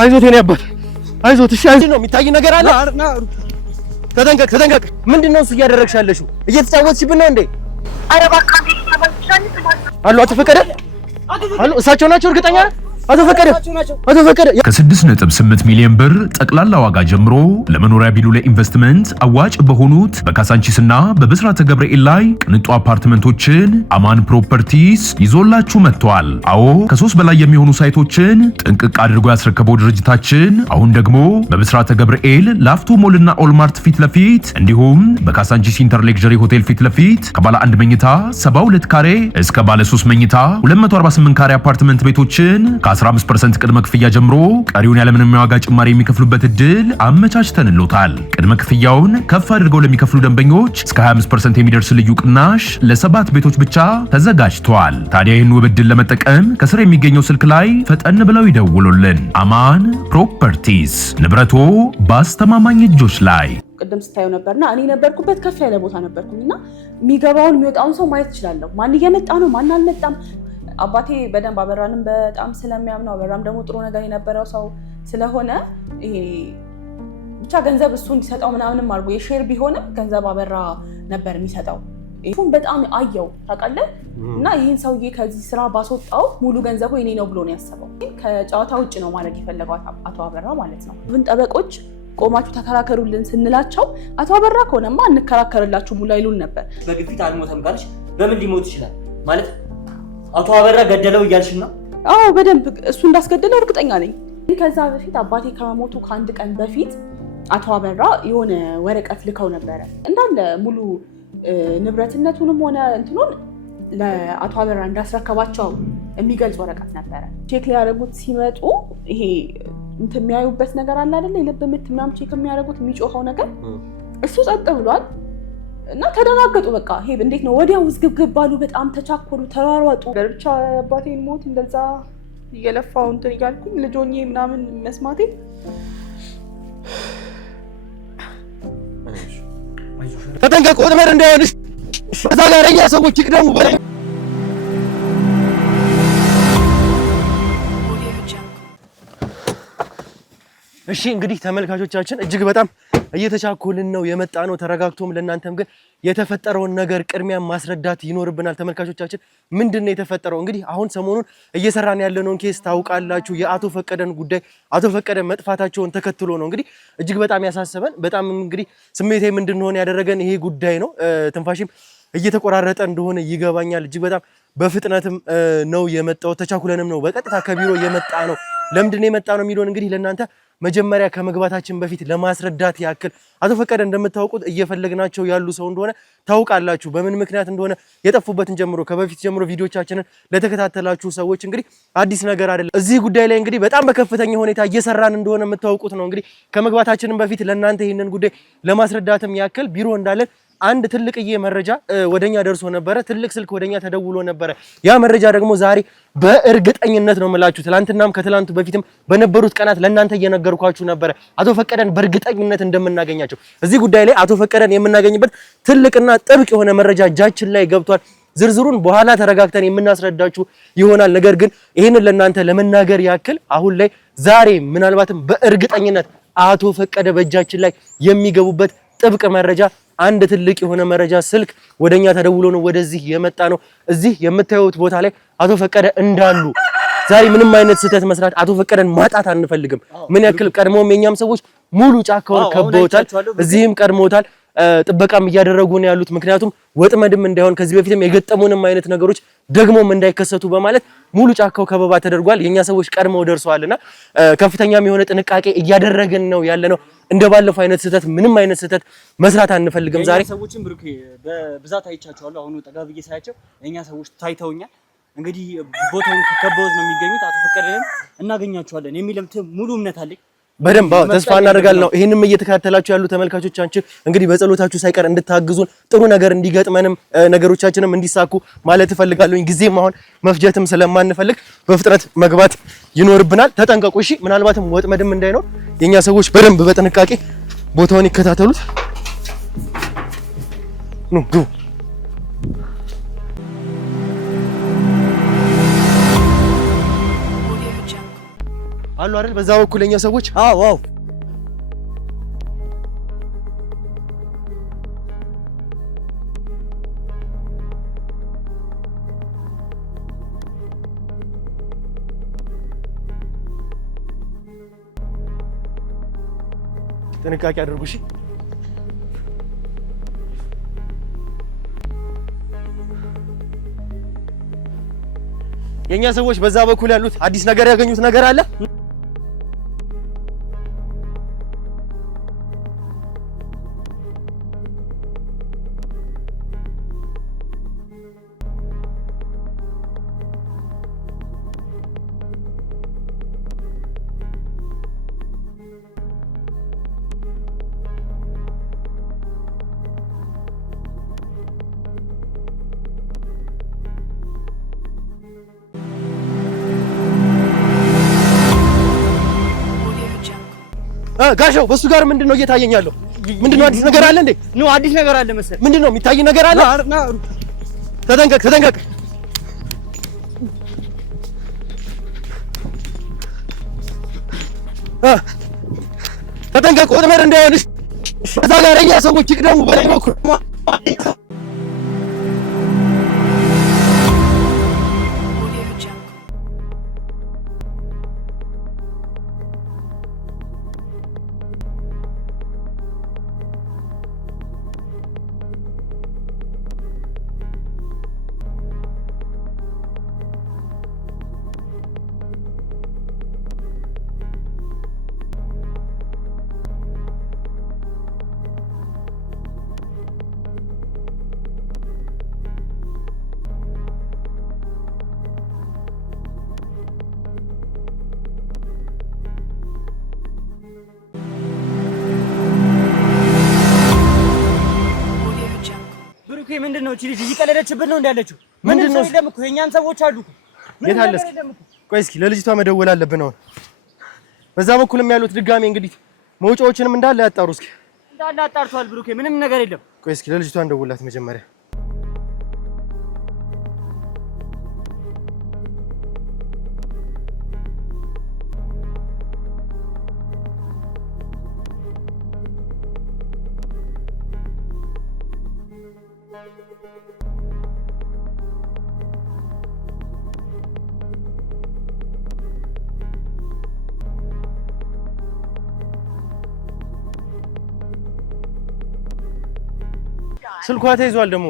አይዞት የኔ አባት አይዞት። እሺ አይዞት ነው የሚታይ ነገር አለ። ተጠንቀቅ። ምንድነው እሱ እያደረግሽ ያለሽው? እየተጫወትሽብን ነው እንዴ? ኧረ እባክህ አሉ አቶ ፈቀደ አሉ እሳቸው ናቸው እርግጠኛ አቶ ፈቀደ ከ6.8 ሚሊዮን ብር ጠቅላላ ዋጋ ጀምሮ ለመኖሪያ ቢሉ ለኢንቨስትመንት አዋጭ በሆኑት በካሳንቺስና በብስራተ ገብርኤል ላይ ቅንጡ አፓርትመንቶችን አማን ፕሮፐርቲስ ይዞላችሁ መጥቷል። አዎ ከ3 በላይ የሚሆኑ ሳይቶችን ጥንቅቅ አድርጎ ያስረከበው ድርጅታችን አሁን ደግሞ በብስራተ ገብርኤል ላፍቶ ሞልና ኦልማርት ፊት ለፊት እንዲሁም በካሳንቺስ ኢንተር ሌክዠሪ ሆቴል ፊት ለፊት ከባለ 1 መኝታ 72 ካሬ እስከ ባለ 3 መኝታ 248 ካሬ አፓርትመንት ቤቶችን 15% ቅድመ ክፍያ ጀምሮ ቀሪውን ያለምንም የዋጋ ጭማሪ የሚከፍሉበት እድል አመቻችተንልዎታል። ቅድመ ክፍያውን ከፍ አድርገው ለሚከፍሉ ደንበኞች እስከ 25% የሚደርስ ልዩ ቅናሽ ለ7 ቤቶች ብቻ ተዘጋጅቷል። ታዲያ ይህን ውብ እድል ለመጠቀም ከስር የሚገኘው ስልክ ላይ ፈጠን ብለው ይደውሉልን። አማን ፕሮፐርቲስ ንብረቶ በአስተማማኝ እጆች ላይ። ቅድም ስታዩ ነበርና እኔ ነበርኩበት ከፍ ያለ ቦታ ነበርኩኝና የሚገባውን የሚወጣውን ሰው ማየት እችላለሁ። ማን እየመጣ ነው ማን አልመጣም። አባቴ በደንብ አበራንም በጣም ስለሚያምነው አበራም ደግሞ ጥሩ ነገር የነበረው ሰው ስለሆነ ይሄ ብቻ ገንዘብ እሱ እንዲሰጠው ምናምንም አድርጎ የሼር ቢሆንም ገንዘብ አበራ ነበር የሚሰጠው። ይሁን በጣም አየው ታውቃለህ። እና ይህን ሰውዬ ከዚህ ስራ ባስወጣው ሙሉ ገንዘቡ የኔ ነው ብሎ ነው ያሰበው። ከጨዋታ ውጭ ነው ማለት የፈለገው አቶ አበራ ማለት ነው። ግን ጠበቆች ቆማችሁ ተከራከሩልን ስንላቸው አቶ አበራ ከሆነማ እንከራከርላችሁ ሙሉ አይሉን ነበር። በግፊት አልሞተም ካልሽ በምን ሊሞት ይችላል ማለት አቶ አበራ ገደለው እያልሽ ነው? አዎ በደንብ እሱ እንዳስገደለው እርግጠኛ ነኝ። ከዛ በፊት አባቴ ከመሞቱ ከአንድ ቀን በፊት አቶ አበራ የሆነ ወረቀት ልከው ነበረ እንዳለ ሙሉ ንብረትነቱንም ሆነ እንትኑን ለአቶ አበራ እንዳስረከባቸው የሚገልጽ ወረቀት ነበረ። ቼክ ሊያደርጉት ሲመጡ ይሄ እንትን የሚያዩበት ነገር አለ አይደል? የልብ ምት ምናምን ቼክ የሚያደርጉት የሚጮኸው ነገር እሱ ጸጥ ብሏል። እና ተደናገጡ። በቃ ሄብ እንዴት ነው ወዲያው ውዝግብግብ ባሉ፣ በጣም ተቻኮሉ፣ ተሯሯጡ። ብቻ አባቴን ሞት እንደዛ እየለፋው እንትን እያልኩኝ ልጆኜ ምናምን መስማቴ ተጠንቀቁ፣ ወጥመድ እንዳይሆንሽ። እዛ ጋር እኛ ሰዎች ይቅደሙ። እሺ እንግዲህ ተመልካቾቻችን እጅግ በጣም እየተቻኮልን ነው የመጣ ነው። ተረጋግቶም ለእናንተም ግን የተፈጠረውን ነገር ቅድሚያ ማስረዳት ይኖርብናል። ተመልካቾቻችን ምንድነው የተፈጠረው? እንግዲህ አሁን ሰሞኑን እየሰራን ያለነውን ኬስ ታውቃላችሁ። የአቶ ፈቀደን ጉዳይ አቶ ፈቀደ መጥፋታቸውን ተከትሎ ነው እንግዲህ እጅግ በጣም ያሳሰበን፣ በጣም እንግዲህ ስሜቴም እንድንሆን ያደረገን ይሄ ጉዳይ ነው። ትንፋሽም እየተቆራረጠ እንደሆነ ይገባኛል። እጅግ በጣም በፍጥነትም ነው የመጣው፣ ተቻኩለንም ነው በቀጥታ ከቢሮ የመጣ ነው። ለምንድነው የመጣ ነው የሚለውን እንግዲህ ለእናንተ መጀመሪያ ከመግባታችን በፊት ለማስረዳት ያክል አቶ ፈቀደ እንደምታውቁት እየፈለግናቸው ያሉ ሰው እንደሆነ ታውቃላችሁ። በምን ምክንያት እንደሆነ የጠፉበትን ጀምሮ ከበፊት ጀምሮ ቪዲዮቻችንን ለተከታተላችሁ ሰዎች እንግዲህ አዲስ ነገር አይደለም። እዚህ ጉዳይ ላይ እንግዲህ በጣም በከፍተኛ ሁኔታ እየሰራን እንደሆነ የምታውቁት ነው። እንግዲህ ከመግባታችንን በፊት ለእናንተ ይህንን ጉዳይ ለማስረዳትም ያክል ቢሮ እንዳለን አንድ ትልቅዬ መረጃ ወደኛ ደርሶ ነበረ። ትልቅ ስልክ ወደኛ ተደውሎ ነበረ። ያ መረጃ ደግሞ ዛሬ በእርግጠኝነት ነው የምላችሁ፣ ትላንትናም ከትላንቱ በፊትም በነበሩት ቀናት ለእናንተ እየነገርኳችሁ ነበረ አቶ ፈቀደን በእርግጠኝነት እንደምናገኛቸው። እዚህ ጉዳይ ላይ አቶ ፈቀደን የምናገኝበት ትልቅና ጥብቅ የሆነ መረጃ እጃችን ላይ ገብቷል። ዝርዝሩን በኋላ ተረጋግተን የምናስረዳችሁ ይሆናል። ነገር ግን ይህንን ለእናንተ ለመናገር ያክል አሁን ላይ ዛሬ ምናልባትም በእርግጠኝነት አቶ ፈቀደ በእጃችን ላይ የሚገቡበት ጥብቅ መረጃ፣ አንድ ትልቅ የሆነ መረጃ ስልክ ወደኛ ተደውሎ ነው ወደዚህ የመጣ ነው። እዚህ የምታዩት ቦታ ላይ አቶ ፈቀደ እንዳሉ ዛሬ ምንም አይነት ስህተት መስራት አቶ ፈቀደን ማጣት አንፈልግም። ምን ያክል ቀድሞም የኛም ሰዎች ሙሉ ጫካውን ከበውታል፣ እዚህም ቀድመውታል። ጥበቃም እያደረጉ ነው ያሉት። ምክንያቱም ወጥመድም እንዳይሆን ከዚህ በፊትም የገጠሙንም አይነት ነገሮች ደግሞም እንዳይከሰቱ በማለት ሙሉ ጫካው ከበባ ተደርጓል። የኛ ሰዎች ቀድመው ደርሰዋልና ከፍተኛም የሆነ ጥንቃቄ እያደረግን ነው ያለነው። እንደባለፈው አይነት ስህተት ምንም አይነት ስህተት መስራት አንፈልግም። ዛሬ ሰዎችን ብሩክ በብዛት አይቻቸዋለሁ። አሁን ጠጋብዬ ሳያቸው የኛ ሰዎች ታይተውኛል። እንግዲህ ቦታውን ከበውት ነው የሚገኙት። አቶ ፈቀደን እናገኛቸዋለን የሚልም ሙሉ እምነት አለኝ። በደንብ ተስፋ እናደርጋለን። ይሄንም እየተከታተላችሁ ያሉ ተመልካቾቻችን እንግዲህ በጸሎታችሁ ሳይቀር እንድታግዙን ጥሩ ነገር እንዲገጥመንም ነገሮቻችንም እንዲሳኩ ማለት እፈልጋለሁ። ጊዜም አሁን መፍጀትም ስለማንፈልግ በፍጥነት መግባት ይኖርብናል። ተጠንቀቁ እሺ። ምናልባትም ወጥመድም እንዳይኖር የኛ ሰዎች በደንብ በጥንቃቄ ቦታውን ይከታተሉት። ኑ ግቡ። አሉ አይደል? በዛ በኩል የኛ ሰዎች አዎ አዎ ጥንቃቄ አድርጉ እሺ። የኛ ሰዎች በዛ በኩል ያሉት አዲስ ነገር ያገኙት ነገር አለ? ጋሻው በሱ ጋር ምንድነው እየታየኝ ያለው? ምንድነው አዲስ ነገር አለ እንዴ? ነው አዲስ ነገር አለ መሰለኝ። ምንድነው የሚታይ ነገር አለ? ተጠንቀቅ ተጠንቀቅ። ተጠንቀቅ ወጥመድ እንዳይሆንሽ። እዛ ጋር የኛ ሰዎች ይቅደሙ በላይ በኩል ምንድነው እቺ ልጅ እየቀለደችብን ነው እንዳለችው? ምንድነው የለም እኮ የኛም ሰዎች አሉ እኮ። የት አለ? ቆይ እስኪ ለልጅቷ መደወል አለብን አሁን። በዛ በኩልም ያሉት ድጋሜ እንግዲህ መውጫዎችንም እንዳለ ያጣሩ እስኪ። እንዳለ አጣርቷል ብሩኬ፣ ምንም ነገር የለም። ቆይ እስኪ ለልጅቷ እንደውላት መጀመሪያ። ስልኳ ተይዟል ደግሞ።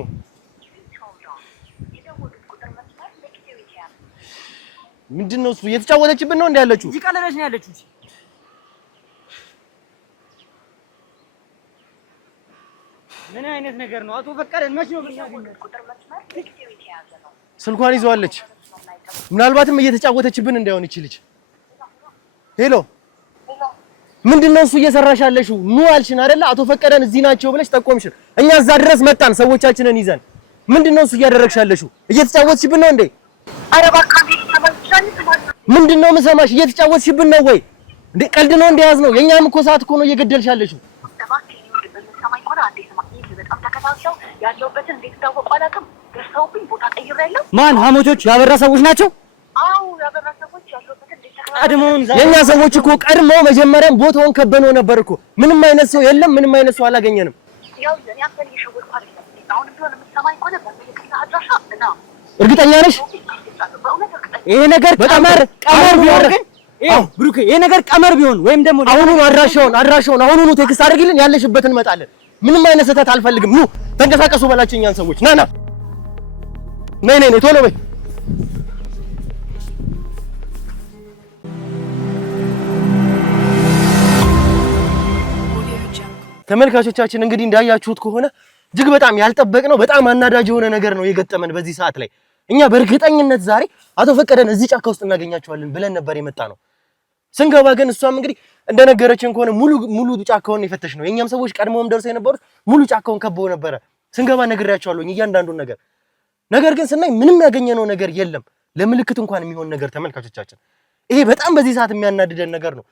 ምንድነው እሱ? እየተጫወተችብን ነው እንዴ ያለችው? እየቀለደች ነው ያለችው። ምን አይነት ነገር ነው? አቶ ፈቀደን መች ነው ብኛገኘው? ስልኳን ይዘዋለች። ምናልባትም እየተጫወተችብን እንዳይሆን ይቺ ልጅ። ሄሎ ምንድነው እሱ እየሰራሽ ያለሽው? ኑ አልሽን አይደለ? አቶ ፈቀደን እዚህ ናቸው ብለሽ ጠቆምሽን። እኛ እዛ ድረስ መጣን ሰዎቻችንን ይዘን። ምንድነው እሱ እያደረግሽ ያለሽው? እየተጫወትሽብን ነው እንዴ? ኧረ እባክህ አንዴ ተመልሰን ምንድነው የምሰማሽ? እየተጫወትሽብን ነው ወይ እንዴ? ቀልድ ነው እንደያዝ ነው? የኛም እኮ ሰዓት እኮ ነው እየገደልሽ ያለሽው። እባክህ የምትሰማኝ ከሆነ አንዴ ስማ። በጣም ተከታትለው ያለሁበትን እንዴት እንዳወቁ አላውቅም። ደርሰውብኝ ቦታ ቀይሬያለሁ። ማን? ሀሞቶች ያበራ ሰዎች ናቸው? አዎ ያበራ ሰዎች ያለሁበትን እንዴት ቀድሞውን የኛ ሰዎች እኮ ቀድመው መጀመሪያም ቦታውን ከበነው ነበር እኮ። ምንም አይነት ሰው የለም፣ ምንም አይነት ሰው አላገኘንም። ያው እኔ አንተን እየሸወድኩ አይደለም። አሁን ቢሆን የምትሰማኝ ከሆነ በምልክና አድራሻ እና እርግጠኛ ነሽ? በእውነት እርግጠኛ ይሄ ነገር ቀመር ቢሆን ግን ብሩኬ፣ ይሄ ነገር ቀመር ቢሆን ወይም ደግሞ አሁኑኑ አድራሻውን አሁኑኑ ቴክስት አድርጊልን፣ ያለሽበትን እንመጣለን። ምንም አይነት ስህተት አልፈልግም። ኑ ተንቀሳቀሱ በላቸው እኛን ሰዎች። ና ነይ ቶሎ በይ። ተመልካቾቻችን እንግዲህ እንዳያችሁት ከሆነ እጅግ በጣም ያልጠበቅነው በጣም አናዳጅ የሆነ ነገር ነው የገጠመን በዚህ ሰዓት ላይ። እኛ በእርግጠኝነት ዛሬ አቶ ፈቀደን እዚህ ጫካ ውስጥ እናገኛቸዋለን ብለን ነበር የመጣ ነው። ስንገባ ግን እሷም እንግዲህ እንደነገረችን ከሆነ ሙሉ ጫካውን የፈተሽ ነው። የኛም ሰዎች ቀድሞም ደርሰው የነበሩት ሙሉ ጫካውን ከበው ነበረ። ስንገባ ነግሬያቸዋለሁ እያንዳንዱን ነገር ግን ስናይ ምንም ያገኘነው ነገር የለም። ለምልክት እንኳን የሚሆን ነገር ተመልካቾቻችን፣ ይሄ በጣም በዚህ ሰዓት የሚያናድደን ነገር ነው።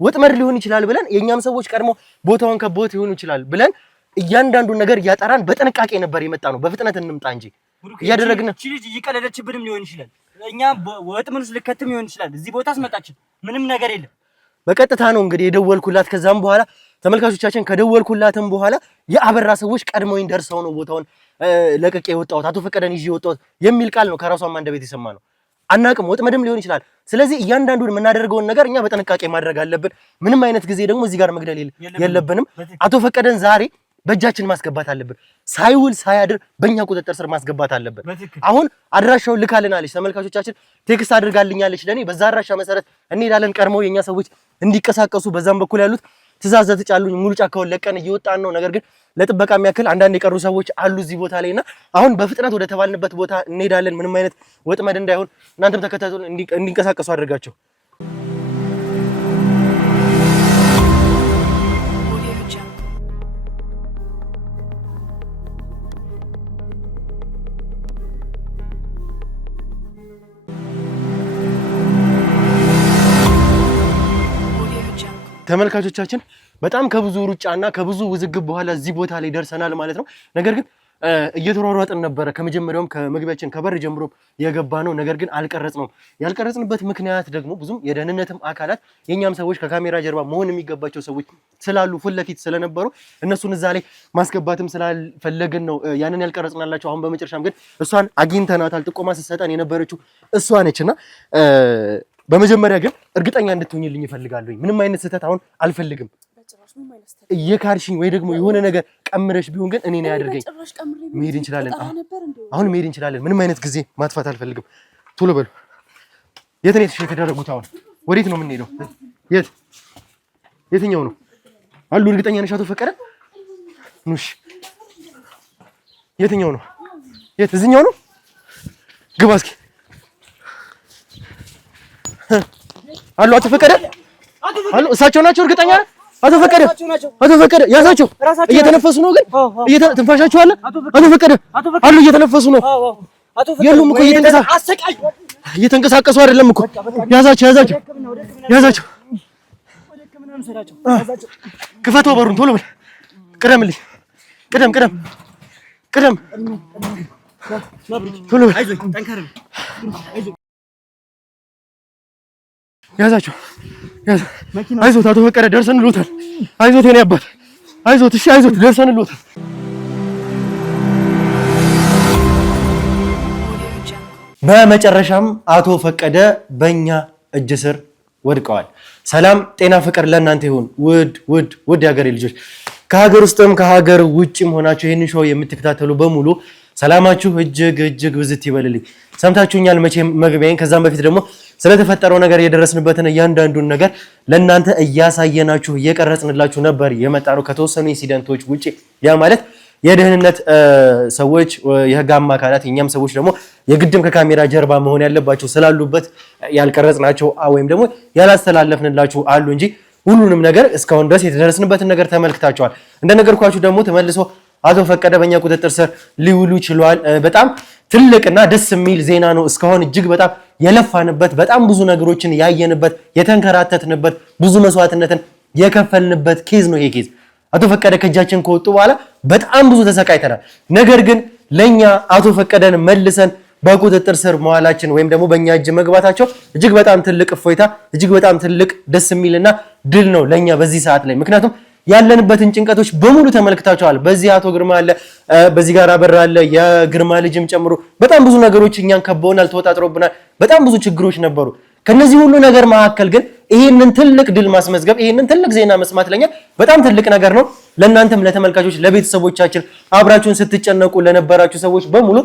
ወጥመድ ሊሆን ይችላል ብለን የኛም ሰዎች ቀድሞ ቦታውን ከቦት ሊሆን ይችላል ብለን እያንዳንዱን ነገር እያጠራን በጥንቃቄ ነበር የመጣ ነው። በፍጥነት እንምጣ እንጂ እያደረግን እቺ ልጅ እየቀለደችብንም ሊሆን ይችላል። እኛ ወጥመድ ውስጥ ልከትም ይሆን ይችላል። እዚህ ቦታ አስመጣችን ምንም ነገር የለም። በቀጥታ ነው እንግዲህ የደወልኩላት። ከዛም በኋላ ተመልካቾቻችን ከደወልኩላትም በኋላ የአበራ ሰዎች ቀድመውኝ ደርሰው ነው ቦታውን ለቀቄ የወጣሁት አቶ ፈቀደን ይዤ የወጣሁት የሚል ቃል ነው ከራሷም አንደበት የሰማነው። አናቅም፣ ወጥመድም ሊሆን ይችላል። ስለዚህ እያንዳንዱን የምናደርገውን ነገር እኛ በጥንቃቄ ማድረግ አለብን። ምንም አይነት ጊዜ ደግሞ እዚህ ጋር መግደል የለብንም። አቶ ፈቀደን ዛሬ በእጃችን ማስገባት አለብን። ሳይውል ሳያድር በእኛ ቁጥጥር ስር ማስገባት አለብን። አሁን አድራሻውን ልካልናለች። ተመልካቾቻችን ቴክስት አድርጋልኛለች ለኔ። በዛ አድራሻ መሰረት እንሄዳለን። ቀድመው የኛ ሰዎች እንዲቀሳቀሱ በዛም በኩል ያሉት ትእዛዝ ተጫሉኝ። ሙሉ ጫካውን ለቀን እየወጣን ነው። ነገር ግን ለጥበቃ የሚያክል አንዳንድ የቀሩ ሰዎች አሉ እዚህ ቦታ ላይና አሁን በፍጥነት ወደ ተባልንበት ቦታ እንሄዳለን። ምንም አይነት ወጥመድ እንዳይሆን እናንተም ተከታተሉ፣ እንዲንቀሳቀሱ አድርጋቸው። ተመልካቾቻችን በጣም ከብዙ ሩጫና ከብዙ ውዝግብ በኋላ እዚህ ቦታ ላይ ደርሰናል ማለት ነው። ነገር ግን እየተሯሯጥን ነበረ። ከመጀመሪያውም ከመግቢያችን ከበር ጀምሮ የገባ ነው። ነገር ግን አልቀረጽነውም። ያልቀረጽንበት ምክንያት ደግሞ ብዙም የደህንነትም አካላት የኛም ሰዎች ከካሜራ ጀርባ መሆን የሚገባቸው ሰዎች ስላሉ ፊት ለፊት ስለነበሩ እነሱን እዛ ላይ ማስገባትም ስላልፈለግን ነው ያንን ያልቀረጽናላቸው። አሁን በመጨረሻም ግን እሷን አግኝተናታል። ጥቆማ ስትሰጠን የነበረችው እሷ ነችና በመጀመሪያ ግን እርግጠኛ እንድትሆኝልኝ እፈልጋለሁ። ምንም አይነት ስህተት አሁን አልፈልግም። እየካድሽኝ ወይ ደግሞ የሆነ ነገር ቀምረሽ ቢሆን ግን እኔ ነው ያደርገኝ። መሄድ እንችላለን። አሁን መሄድ እንችላለን። ምንም አይነት ጊዜ ማጥፋት አልፈልግም። ቶሎ በሉ። የት ነው የተደረጉት? አሁን ወዴት ነው የምንሄደው? የትኛው ነው አሉ? እርግጠኛ ነሽ አቶ ፈቀደ? ኑሽ የትኛው ነው? እዚህኛው ነው? ግባ እስኪ አሉ። አቶ ፈቀደ አሉ። እሳቸው ናቸው? እርግጠኛ ነህ? አቶ ፈቀደ ያዛቸው። እየተነፈሱ ነው ግን ትንፋሻቸው አለ። አቶ ፈቀደ አሉ። እየተነፈሱ ነው። የሉም እኮ እየተንቀሳቀሱ አይደለም እኮ። ያዛቸው። ክፈተው በሩን ቶሎ በል። ቅደምልኝ። ቅደም ቶሎ በል። ያዛቸው። አይዞት አቶ ፈቀደ ደርሰንልዎታል። አይዞት የኔ አባት አይዞት። እሺ አይዞት ደርሰንልዎታል። በመጨረሻም አቶ ፈቀደ በእኛ እጅ ስር ወድቀዋል። ሰላም ጤና ፍቅር ለእናንተ ይሁን። ውድ የሀገሬ ልጆች ከሀገር ውስጥም ከሀገር ውጭም ሆናችሁ ይህንን ሾው የምትከታተሉ በሙሉ ሰላማችሁ እጅግ ብዝት ይበልልኝ። ሰምታችሁኛል መቼም መግቢያዬን። ከዛም በፊት ደግሞ ስለተፈጠረው ነገር የደረስንበትን እያንዳንዱን ነገር ለእናንተ እያሳየናችሁ እየቀረጽንላችሁ ነበር የመጣ ነው ከተወሰኑ ኢንሲደንቶች ውጪ። ያ ማለት የደህንነት ሰዎች፣ የህግ አማካላት፣ የኛም ሰዎች ደግሞ የግድም ከካሜራ ጀርባ መሆን ያለባቸው ስላሉበት ያልቀረጽናቸው ወይም ደግሞ ያላስተላለፍንላችሁ አሉ እንጂ ሁሉንም ነገር እስካሁን ድረስ የተደረስንበትን ነገር ተመልክታችኋል። እንደነገርኳችሁ ደግሞ ተመልሶ አቶ ፈቀደ በእኛ ቁጥጥር ስር ሊውሉ ችሏል። በጣም ትልቅና ደስ የሚል ዜና ነው። እስካሁን እጅግ በጣም የለፋንበት፣ በጣም ብዙ ነገሮችን ያየንበት፣ የተንከራተትንበት፣ ብዙ መስዋዕትነትን የከፈልንበት ኬዝ ነው ይሄ ኬዝ። አቶ ፈቀደ ከእጃችን ከወጡ በኋላ በጣም ብዙ ተሰቃይተናል። ነገር ግን ለኛ አቶ ፈቀደን መልሰን በቁጥጥር ስር መዋላችን ወይም ደግሞ በእኛ እጅ መግባታቸው እጅግ በጣም ትልቅ እፎይታ፣ እጅግ በጣም ትልቅ ደስ የሚልና ድል ነው ለኛ በዚህ ሰዓት ላይ። ምክንያቱም ያለንበትን ጭንቀቶች በሙሉ ተመልክታቸዋል። በዚህ አቶ ግርማ አለ፣ በዚህ ጋር አበራ አለ፣ የግርማ ልጅም ጨምሮ በጣም ብዙ ነገሮች እኛን ከበውናል፣ ተወጣጥሮብናል። በጣም ብዙ ችግሮች ነበሩ። ከነዚህ ሁሉ ነገር መካከል ግን ይሄንን ትልቅ ድል ማስመዝገብ፣ ይሄንን ትልቅ ዜና መስማት ለኛ በጣም ትልቅ ነገር ነው። ለእናንተም ለተመልካቾች፣ ለቤተሰቦቻችን አብራችሁን ስትጨነቁ ለነበራችሁ ሰዎች በሙሉ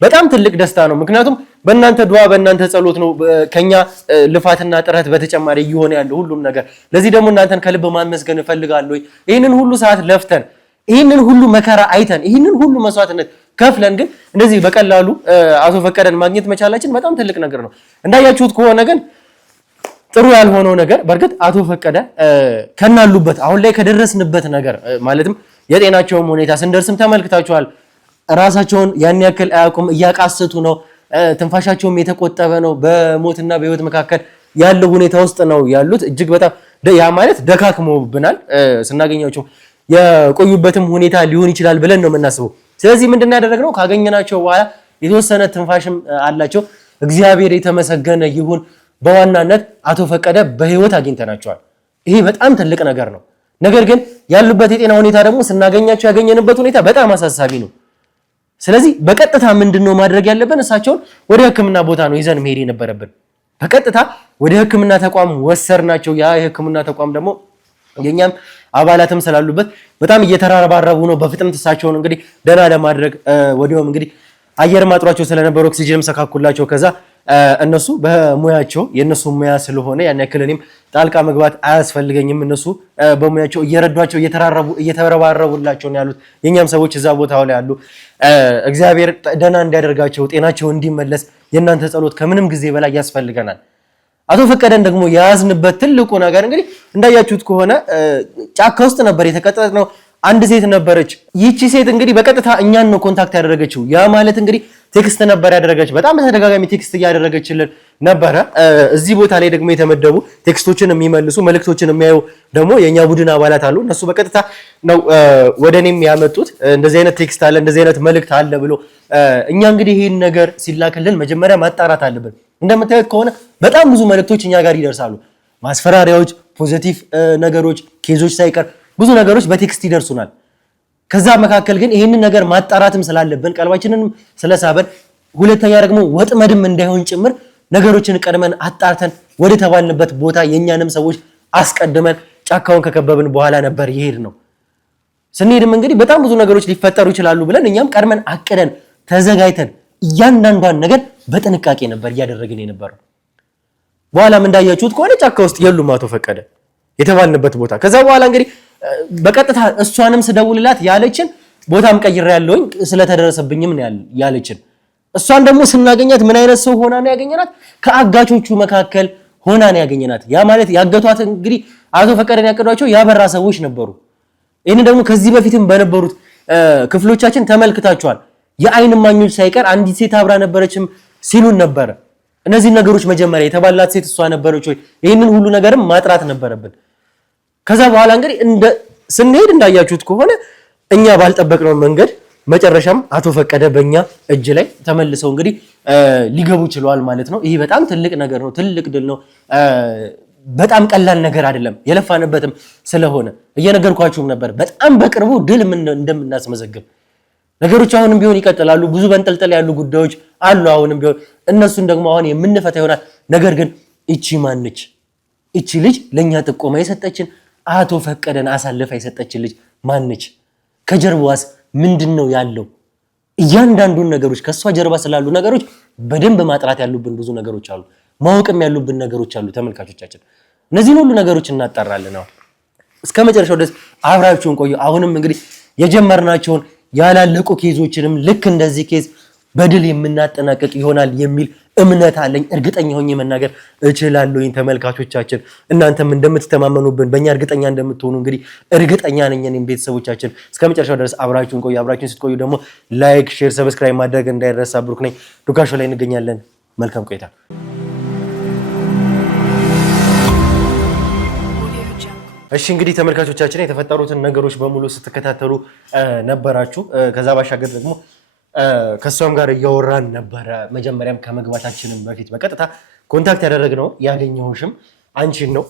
በጣም ትልቅ ደስታ ነው። ምክንያቱም በእናንተ ዱዓ በእናንተ ጸሎት ነው ከኛ ልፋትና ጥረት በተጨማሪ እየሆነ ያለው ሁሉም ነገር። ለዚህ ደግሞ እናንተን ከልብ ማመስገን እፈልጋለሁ። ይህንን ሁሉ ሰዓት ለፍተን፣ ይህንን ሁሉ መከራ አይተን፣ ይህንን ሁሉ መስዋዕትነት ከፍለን ግን እንደዚህ በቀላሉ አቶ ፈቀደን ማግኘት መቻላችን በጣም ትልቅ ነገር ነው። እንዳያችሁት ከሆነ ግን ጥሩ ያልሆነው ነገር በእርግጥ አቶ ፈቀደ ከናሉበት አሁን ላይ ከደረስንበት ነገር ማለትም የጤናቸውም ሁኔታ ስንደርስም ተመልክታችኋል። ራሳቸውን ያን ያክል አያውቁም፣ እያቃሰቱ ነው። ትንፋሻቸውም የተቆጠበ ነው። በሞትና በህይወት መካከል ያለው ሁኔታ ውስጥ ነው ያሉት። እጅግ በጣም ያ ማለት ደካክመውብናል። ስናገኛቸው የቆዩበትም ሁኔታ ሊሆን ይችላል ብለን ነው የምናስበው። ስለዚህ ምንድን ያደረግነው ካገኘናቸው በኋላ የተወሰነ ትንፋሽም አላቸው እግዚአብሔር የተመሰገነ ይሁን። በዋናነት አቶ ፈቀደ በህይወት አግኝተናቸዋል። ይሄ በጣም ትልቅ ነገር ነው። ነገር ግን ያሉበት የጤና ሁኔታ ደግሞ ስናገኛቸው ያገኘንበት ሁኔታ በጣም አሳሳቢ ነው። ስለዚህ በቀጥታ ምንድነው ማድረግ ያለብን? እሳቸውን ወደ ህክምና ቦታ ነው ይዘን መሄድ የነበረብን። በቀጥታ ወደ ህክምና ተቋም ወሰርናቸው። ያ የህክምና ተቋም ደግሞ የኛም አባላትም ስላሉበት በጣም እየተራባረቡ ነው በፍጥነት እሳቸውን እንግዲህ ደህና ለማድረግ ወዲያውም እንግዲህ አየር ማጥሯቸው ስለነበረ ኦክሲጅንም ሰካኩላቸው። ከዛ እነሱ በሙያቸው የነሱ ሙያ ስለሆነ ያን ያክል እኔም ጣልቃ መግባት አያስፈልገኝም። እነሱ በሙያቸው እየረዷቸው እየተረባረቡላቸው ነው ያሉት። የኛም ሰዎች እዛ ቦታው ላይ ያሉ እግዚአብሔር ደህና እንዲያደርጋቸው ጤናቸው እንዲመለስ የእናንተ ጸሎት ከምንም ጊዜ በላይ ያስፈልገናል። አቶ ፈቀደን ደግሞ የያዝንበት ትልቁ ነገር እንግዲህ እንዳያችሁት ከሆነ ጫካ ውስጥ ነበር የተቀጠቅነው። አንድ ሴት ነበረች። ይቺ ሴት እንግዲህ በቀጥታ እኛን ነው ኮንታክት ያደረገችው። ያ ማለት እንግዲህ ቴክስት ነበር ያደረገች። በጣም በተደጋጋሚ ቴክስት እያደረገችልን ነበረ። እዚህ ቦታ ላይ ደግሞ የተመደቡ ቴክስቶችን የሚመልሱ መልእክቶችን የሚያዩ ደግሞ የኛ ቡድን አባላት አሉ። እነሱ በቀጥታ ነው ወደ እኔም ያመጡት። እንደዚህ አይነት ቴክስት አለ፣ እንደዚህ አይነት መልእክት አለ ብሎ እኛ እንግዲህ ይሄን ነገር ሲላክልን መጀመሪያ ማጣራት አለብን። እንደምታዩት ከሆነ በጣም ብዙ መልእክቶች እኛ ጋር ይደርሳሉ። ማስፈራሪያዎች፣ ፖዚቲቭ ነገሮች፣ ኬዞች ሳይቀር ብዙ ነገሮች በቴክስት ይደርሱናል። ከዛ መካከል ግን ይሄንን ነገር ማጣራትም ስላለብን ቀልባችንን ስለሳበን፣ ሁለተኛ ደግሞ ወጥመድም እንዳይሆን ጭምር ነገሮችን ቀድመን አጣርተን ወደ ተባልንበት ቦታ የኛንም ሰዎች አስቀድመን ጫካውን ከከበብን በኋላ ነበር ይሄድ ነው። ስንሄድም እንግዲህ በጣም ብዙ ነገሮች ሊፈጠሩ ይችላሉ ብለን እኛም ቀድመን አቅደን ተዘጋጅተን እያንዳንዷን ነገር በጥንቃቄ ነበር እያደረግን የነበረው። በኋላም እንዳያችሁት ከሆነ ጫካ ውስጥ የሉም አቶ ፈቀደ የተባልንበት ቦታ። ከዛ በኋላ እንግዲህ በቀጥታ እሷንም ስደውልላት ያለችን ቦታም ቀይሬያለሁኝ ስለተደረሰብኝም ነው ያለችን። እሷን ደግሞ ስናገኛት ምን አይነት ሰው ሆና ነው ያገኘናት? ከአጋቾቹ መካከል ሆና ነው ያገኘናት። ያ ማለት ያገቷት እንግዲህ አቶ ፈቀደን ያቀዷቸው ያበራ ሰዎች ነበሩ። ይህን ደግሞ ከዚህ በፊትም በነበሩት ክፍሎቻችን ተመልክታችኋል። የአይን ማኞች ሳይቀር አንዲት ሴት አብራ ነበረችም ሲሉን ነበረ። እነዚህ ነገሮች መጀመሪያ የተባላት ሴት እሷ ነበረች ወይ? ይህንን ሁሉ ነገርም ማጥራት ነበረብን። ከዛ በኋላ እንግዲህ ስንሄድ እንዳያችሁት ከሆነ እኛ ባልጠበቅነው መንገድ መጨረሻም አቶ ፈቀደ በእኛ እጅ ላይ ተመልሰው እንግዲህ ሊገቡ ችለዋል ማለት ነው። ይሄ በጣም ትልቅ ነገር ነው፣ ትልቅ ድል ነው። በጣም ቀላል ነገር አይደለም። የለፋንበትም ስለሆነ እየነገርኳችሁም ነበር በጣም በቅርቡ ድል እንደምናስመዘግብ። ነገሮች አሁንም ቢሆን ይቀጥላሉ። ብዙ በንጠልጠል ያሉ ጉዳዮች አሉ አሁንም ቢሆን፣ እነሱን ደግሞ አሁን የምንፈታ ይሆናል። ነገር ግን እቺ ማንች? እቺ ልጅ ለኛ ጥቆማ የሰጠችን አቶ ፈቀደን አሳልፋ የሰጠችን ልጅ ማንች? ከጀርባዋስ ምንድነው ያለው? እያንዳንዱን ነገሮች ከሷ ጀርባ ስላሉ ነገሮች በደንብ ማጥራት ያሉብን ብዙ ነገሮች አሉ። ማወቅም ያሉብን ነገሮች አሉ። ተመልካቾቻችን እነዚህን ሁሉ ነገሮች እናጣራለን። አሁን እስከ መጨረሻው ድረስ አብራችሁን ቆዩ። አሁንም እንግዲህ የጀመርናቸውን ያላለቁ ኬዞችንም ልክ እንደዚህ ኬዝ በድል የምናጠናቀቅ ይሆናል የሚል እምነት አለኝ። እርግጠኛ ሆኜ መናገር እችላለሁ። ተመልካቾቻችን እናንተም እንደምትተማመኑብን በእኛ እርግጠኛ እንደምትሆኑ እንግዲህ እርግጠኛ ነኝ። እኔም ቤተሰቦቻችን እስከ መጨረሻው ድረስ አብራችሁን ቆዩ። አብራችሁን ስትቆዩ ደግሞ ላይክ፣ ሼር፣ ሰብስክራይብ ማድረግ እንዳይረሳ። ብሩክ ነኝ። ዱካሾ ላይ እንገኛለን። መልካም ቆይታ። እሺ እንግዲህ ተመልካቾቻችን የተፈጠሩትን ነገሮች በሙሉ ስትከታተሉ ነበራችሁ። ከዛ ባሻገር ደግሞ ከሷም ጋር እያወራን ነበረ። መጀመሪያም ከመግባታችንም በፊት በቀጥታ ኮንታክት ያደረግነው ያገኘሁሽም አንቺን ነው።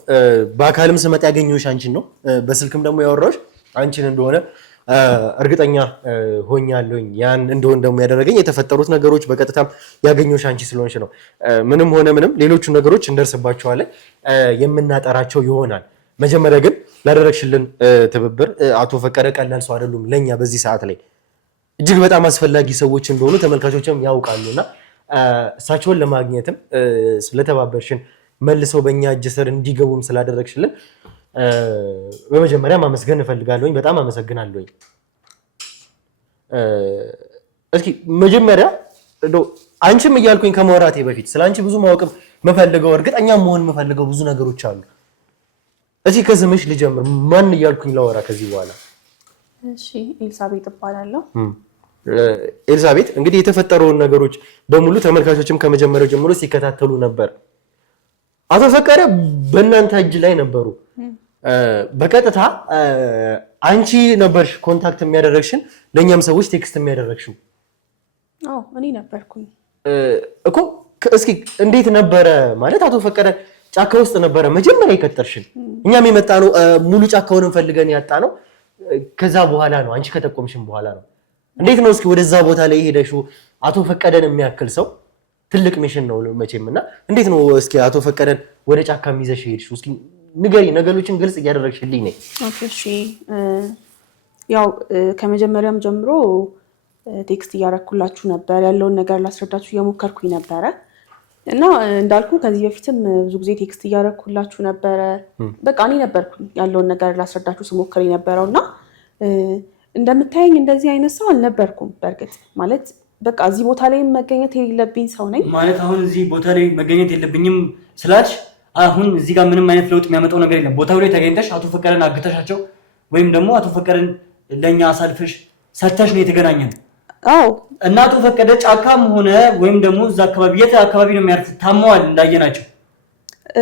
በአካልም ስመጣ ያገኘሁሽ አንቺን ነው። በስልክም ደግሞ ያወራሁሽ አንቺን እንደሆነ እርግጠኛ ሆኛለሁኝ። ያን እንደሆነ ደግሞ ያደረገኝ የተፈጠሩት ነገሮች በቀጥታም ያገኘሁሽ አንቺ ስለሆንሽ ነው። ምንም ሆነ ምንም ሌሎቹ ነገሮች እንደርስባቸዋለን፣ የምናጠራቸው ይሆናል። መጀመሪያ ግን ላደረግሽልን ትብብር አቶ ፈቀደ ቀላል ሰው አይደሉም። ለኛ በዚህ ሰዓት ላይ እጅግ በጣም አስፈላጊ ሰዎች እንደሆኑ ተመልካቾችም ያውቃሉና እሳቸውን ለማግኘትም ስለተባበርሽን መልሰው በእኛ እጅ ስር እንዲገቡም ስላደረግሽልን በመጀመሪያ ማመስገን እፈልጋለሁኝ። በጣም አመሰግናለሁኝ። እስኪ መጀመሪያ አንቺም እያልኩኝ ከመወራቴ በፊት ስለ አንቺ ብዙ ማወቅም መፈልገው እርግጠኛ መሆን መፈልገው ብዙ ነገሮች አሉ። እዚህ ከስምሽ ልጀምር። ማን እያልኩኝ ላወራ ከዚህ በኋላ? እሺ ኤልሳቤጥ እባላለሁ። ኤልሳቤጥ እንግዲህ የተፈጠረውን ነገሮች በሙሉ ተመልካቾችም ከመጀመሪያው ጀምሮ ሲከታተሉ ነበር። አቶ ፈቀደ በእናንተ እጅ ላይ ነበሩ። በቀጥታ አንቺ ነበርሽ ኮንታክት የሚያደርግሽን ለኛም ሰዎች ቴክስት የሚያደርግሽው? አዎ እኔ ነበርኩኝ እኮ። እስኪ እንዴት ነበረ ማለት አቶ ፈቀደ ጫካ ውስጥ ነበረ መጀመሪያ የቀጠርሽን? እኛም የመጣ ነው ሙሉ ጫካውንም ፈልገን ያጣ ነው ከዛ በኋላ ነው አንቺ ከተቆምሽን በኋላ ነው። እንዴት ነው እስኪ ወደዛ ቦታ ላይ ሄደሽው አቶ ፈቀደን የሚያክል ሰው ትልቅ ሚሽን ነው መቼምና እንዴት ነው እስኪ አቶ ፈቀደን ወደ ጫካ ይዘሽ ሄድሽው? እስኪ ንገሪ፣ ነገሮችን ግልጽ እያደረግሽልኝ ነኝ። እሺ ያው ከመጀመሪያም ጀምሮ ቴክስት እያረኩላችሁ ነበር፣ ያለውን ነገር ላስረዳችሁ እየሞከርኩኝ ነበረ እና እንዳልኩ ከዚህ በፊትም ብዙ ጊዜ ቴክስት እያረኩላችሁ ነበረ። በቃ እኔ ነበርኩኝ ያለውን ነገር ላስረዳችሁ ስሞክር የነበረውና እንደምታየኝ እንደዚህ አይነት ሰው አልነበርኩም። በእርግጥ ማለት በቃ እዚህ ቦታ ላይ መገኘት የሌለብኝ ሰው ነኝ ማለት። አሁን እዚህ ቦታ ላይ መገኘት የለብኝም ስላልሽ አሁን እዚህ ጋር ምንም አይነት ለውጥ የሚያመጣው ነገር የለም። ቦታው ላይ ተገኝተሽ አቶ ፈቀደን አግተሻቸው ወይም ደግሞ አቶ ፈቀደን ለኛ አሳልፈሽ ሰጥተሽ ነው የተገናኘን። አዎ እና አቶ ፈቀደ ጫካም ሆነ ወይም ደግሞ እዛ አካባቢ የት አካባቢ ነው የሚያርፉት? ታመዋል እንዳየናቸው።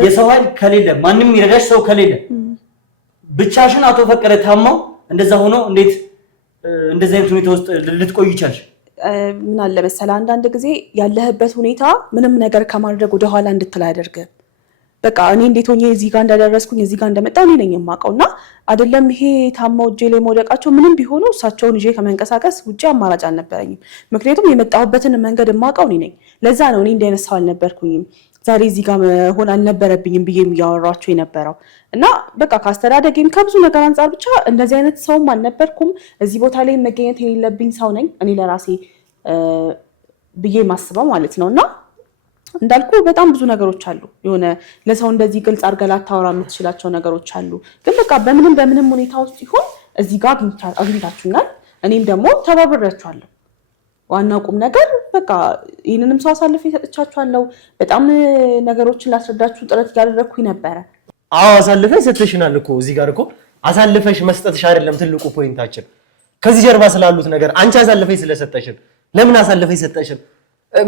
የሰው ኃይል ከሌለ ማንም ይረዳሽ ሰው ከሌለ ብቻሽን አቶ ፈቀደ ታማው እንደዛ ሆኖ እንዴት እንደዚህ አይነት ሁኔታ ውስጥ ልትቆይ ይቻልሽ? ምን አለ መሰለህ አንዳንድ ጊዜ ያለህበት ሁኔታ ምንም ነገር ከማድረግ ወደኋላ እንድትል አያደርግም። በቃ እኔ እንዴት ሆኜ እዚህ ጋር እንደደረስኩኝ እዚህ ጋር እንደመጣሁ እኔ ነኝ የማውቀው እና አይደለም ይሄ ታማው እጄ ላይ መውደቃቸው ምንም ቢሆኑ እሳቸውን ይዤ ከመንቀሳቀስ ውጭ አማራጭ አልነበረኝም። ምክንያቱም የመጣሁበትን መንገድ የማውቀው እኔ ነኝ። ለዛ ነው እኔ እንደነሳ አልነበርኩኝም ዛሬ እዚህ ጋር መሆን አልነበረብኝም ብዬ እያወራችሁ የነበረው እና በቃ ከአስተዳደጌም ከብዙ ነገር አንጻር ብቻ እንደዚህ አይነት ሰውም አልነበርኩም። እዚህ ቦታ ላይ መገኘት የሌለብኝ ሰው ነኝ እኔ ለራሴ ብዬ ማስበው ማለት ነው እና እንዳልኩ በጣም ብዙ ነገሮች አሉ። የሆነ ለሰው እንደዚህ ግልጽ አድርገህ ላታወራ የምትችላቸው ነገሮች አሉ። ግን በቃ በምንም ሁኔታ ውስጥ ይሁን እዚህ ጋር አግኝታችሁኛል፣ እኔም ደግሞ ተባብሬያችኋለሁ። ዋናው ቁም ነገር በቃ ይህንንም ሰው አሳልፌ ሰጥቻችኋለሁ። በጣም ነገሮችን ላስረዳችሁ ጥረት እያደረግኩኝ ነበረ። አዎ አሳልፈሽ ሰጥተሽናል እኮ። እዚህ ጋር እኮ አሳልፈሽ መስጠትሽ አይደለም ትልቁ ፖይንታችን፣ ከዚህ ጀርባ ስላሉት ነገር አንቺ አሳልፈሽ ስለሰጠሽን። ለምን አሳልፈሽ ሰጠሽን?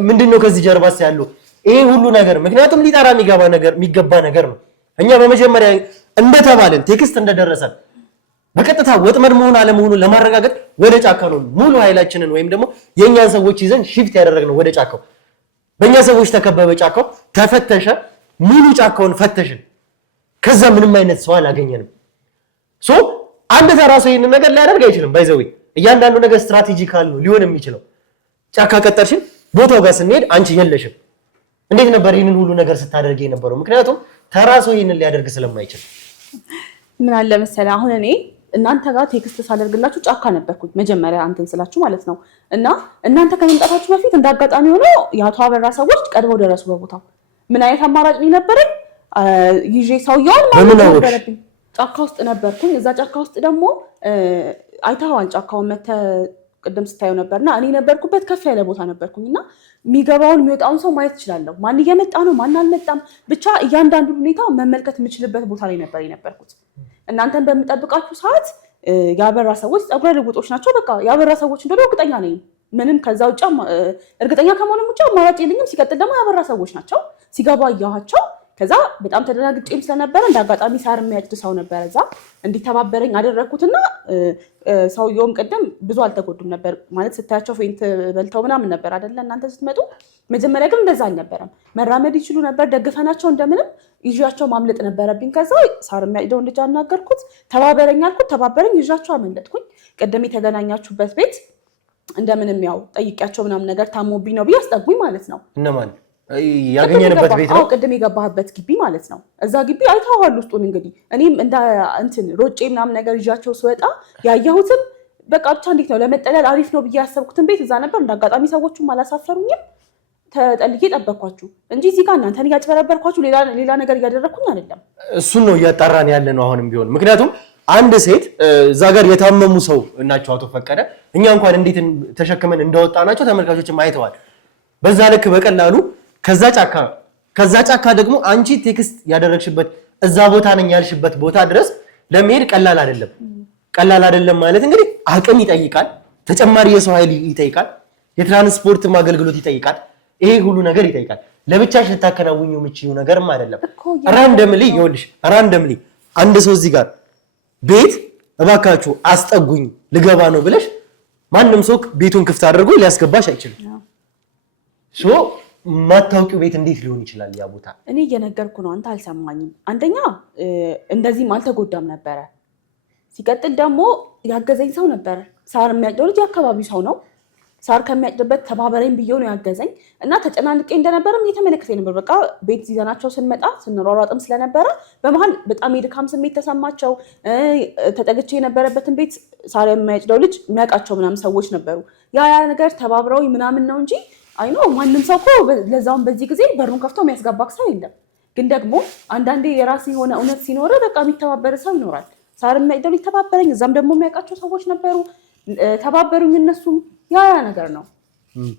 ምንድነው ከዚህ ጀርባስ ያለው ይሄ ሁሉ ነገር? ምክንያቱም ሊጠራ የሚገባ ነገር ነው። እኛ በመጀመሪያ እንደተባለን ቴክስት እንደደረሰን በቀጥታ ወጥመድ መሆን አለመሆኑን ለማረጋገጥ ወደ ጫካ ነው ሙሉ ኃይላችንን ወይም ደግሞ የኛን ሰዎች ይዘን ሽፍት ያደረግነው ወደ ጫካው። በእኛ ሰዎች ተከበበ ጫካው፣ ተፈተሸ፣ ሙሉ ጫካውን ፈተሽን። ከዛ ምንም አይነት ሰው አላገኘንም። ሶ አንድ ተራ ሰው ይሄንን ነገር ሊያደርግ አይችልም። ባይዘው እያንዳንዱ ነገር ስትራቴጂካል ነው ሊሆን የሚችለው። ጫካ ቀጠርሽን፣ ቦታው ጋር ስንሄድ አንቺ የለሽም። እንዴት ነበር ይሄንን ሁሉ ነገር ስታደርግ የነበረው? ምክንያቱም ተራ ሰው ይሄንን ሊያደርግ ስለማይችል። ምን አለ መሰለህ አሁን እኔ እናንተ ጋር ቴክስት ሳደርግላችሁ ጫካ ነበርኩኝ መጀመሪያ አንተን ስላችሁ ማለት ነው። እና እናንተ ከመምጣታችሁ በፊት እንዳጋጣሚ ሆኖ የአቶ አበራ ሰዎች ቀድመው ደረሱ በቦታው። ምን አይነት አማራጭ ነው ነበረኝ? ይዤ ሰውየውን ማለት ነበረብኝ። ጫካ ውስጥ ነበርኩኝ። እዛ ጫካ ውስጥ ደግሞ አይተኸዋል። ጫካውን መተህ ቅድም ስታየው ነበርና እኔ ነበርኩበት ከፍ ያለ ቦታ ነበርኩኝ እና የሚገባውን የሚወጣውን ሰው ማየት እችላለሁ። ማን እየመጣ ነው ማን አልመጣም፣ ብቻ እያንዳንዱ ሁኔታ መመልከት የምችልበት ቦታ ላይ ነበር የነበርኩት። እናንተን በምጠብቃችሁ ሰዓት ያበራ ሰዎች ፀጉረ ልውጦች ናቸው። በቃ ያበራ ሰዎች እንደሆነ እርግጠኛ ነኝ። ምንም ከዛ ውጭ እርግጠኛ ከመሆንም ውጭ አማራጭ የለኝም። ሲቀጥል ደግሞ ያበራ ሰዎች ናቸው። ሲገባ እያኋቸው ከዛ በጣም ተደናግጬም ስለነበረ እንዳጋጣሚ ሳር የሚያጭድ ሰው ነበረ እዛ እንዲተባበረኝ አደረግኩትና ሰውየውም ቅድም ብዙ አልተጎዱም ነበር ማለት ስታያቸው ፌንት በልተው ምናምን ነበር አይደለ እናንተ ስትመጡ። መጀመሪያ ግን እንደዛ አልነበረም። መራመድ ይችሉ ነበር። ደግፈናቸው እንደምንም ይዣቸው ማምለጥ ነበረብኝ። ከዛ ሳር የሚያጭደውን ልጅ አናገርኩት፣ ተባበረኝ አልኩት፣ ተባበረኝ፣ ይዣቸው አመለጥኩኝ። ቅድም የተገናኛችሁበት ቤት እንደምንም ያው ጠይቂያቸው ምናምን ነገር ታሞብኝ ነው ብዬ አስጠጉኝ ማለት ነው። እነማን ያገኘንበት ቤት ነው? ቅድም የገባህበት ግቢ ማለት ነው። እዛ ግቢ አይተኸዋል ውስጡን። እንግዲህ እኔም እንደ እንትን ሮጬ ምናምን ነገር ይዣቸው ስወጣ ያየሁትም በቃ ብቻ እንዴት ነው ለመጠለል አሪፍ ነው ብዬ ያሰብኩትን ቤት እዛ ነበር። እንዳጋጣሚ ሰዎቹም አላሳፈሩኝም። ተጠልዬ ጠበቅኳችሁ እንጂ እዚህ ጋር እናንተን እያጭበረበርኳችሁ ሌላ ነገር እያደረግኩኝ አይደለም። እሱን ነው እያጣራን ያለ ነው አሁንም ቢሆን። ምክንያቱም አንድ ሴት እዛ ጋር የታመሙ ሰው እናቸው አቶ ፈቀደ እኛ እንኳን እንዴት ተሸክመን እንደወጣናቸው ተመልካቾችም አይተዋል። በዛ ልክ በቀላሉ ከዛ ጫካ ደግሞ አንቺ ቴክስት ያደረግሽበት እዛ ቦታ ነኝ ያልሽበት ቦታ ድረስ ለመሄድ ቀላል አይደለም ማለት እንግዲህ አቅም ይጠይቃል፣ ተጨማሪ የሰው ኃይል ይጠይቃል፣ የትራንስፖርትም አገልግሎት ይጠይቃል። ይሄ ሁሉ ነገር ይጠይቃል። ለብቻሽ ልታከናውኚው የምትችይው ነገርም አይደለም። ራንደምሊ አንድ ሰው እዚህ ጋር ቤት እባካችሁ አስጠጉኝ ልገባ ነው ብለሽ ማንም ሰው ቤቱን ክፍት አድርጎ ሊያስገባሽ አይችልም። ማታውቂው ቤት እንዴት ሊሆን ይችላል ያ ቦታ? እኔ እየነገርኩ ነው፣ አንተ አልሰማኝም። አንደኛ እንደዚህም አልተጎዳም ነበረ። ሲቀጥል ደግሞ ያገዘኝ ሰው ነበረ። ሳር የሚያጭደው ልጅ የአካባቢው ሰው ነው። ሳር ከሚያጭድበት ተባበረኝ ብዬው ነው ያገዘኝ እና ተጨናንቄ እንደነበረም እየተመለከተኝ ነበር። በቃ ቤት ይዘናቸው ስንመጣ ስንሯሯጥም ስለነበረ በመሀል በጣም የድካም ስሜት ተሰማቸው። ተጠግቼ የነበረበትን ቤት ሳር የሚያጭደው ልጅ የሚያውቃቸው ምናምን ሰዎች ነበሩ። ያ ነገር ተባብረው ምናምን ነው እንጂ አይኖ ማንም ሰው እኮ ለዛውም በዚህ ጊዜ በሩን ከፍቶ የሚያስገባክ ሰው የለም። ግን ደግሞ አንዳንዴ የራስ የሆነ እውነት ሲኖር በቃ የሚተባበር ሰው ይኖራል። ሳር የሚያጭደው ሊተባበረኝ፣ እዛም ደግሞ የሚያውቃቸው ሰዎች ነበሩ፣ ተባበሩኝ። እነሱም ያ ነገር ነው።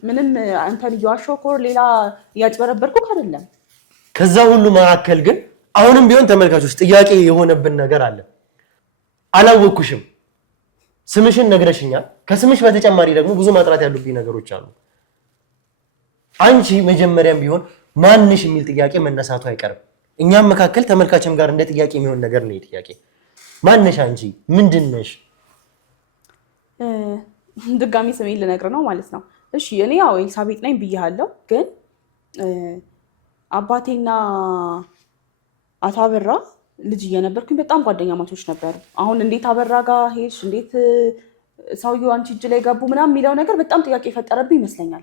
ምንም አንተን እየዋሸሁ እኮ ሌላ እያጭበረበርኩ አይደለም። ከዛ ሁሉ መካከል ግን አሁንም ቢሆን ተመልካቾች ጥያቄ የሆነብን ነገር አለ። አላወኩሽም፣ ስምሽን ነግረሽኛል። ከስምሽ በተጨማሪ ደግሞ ብዙ ማጥራት ያሉብኝ ነገሮች አሉ። አንቺ መጀመሪያም ቢሆን ማንሽ የሚል ጥያቄ መነሳቱ አይቀርም። እኛም መካከል ተመልካችም ጋር እንደ ጥያቄ የሚሆን ነገር ነው። ጥያቄ ማንሽ? አንቺ ምንድነሽ? ድጋሚ ስሜን ልነግር ነው ማለት ነው። እሺ እኔ ያው ኤልሳቤጥ ነኝ ብያለሁ። ግን አባቴና አቶ አበራ ልጅ እየነበርኩኝ በጣም ጓደኛ ማቾች ነበሩ። አሁን እንዴት አበራ ጋር ሄድሽ፣ እንዴት ሰውየው አንቺ እጅ ላይ ገቡ ምናምን የሚለው ነገር በጣም ጥያቄ የፈጠረብኝ ይመስለኛል።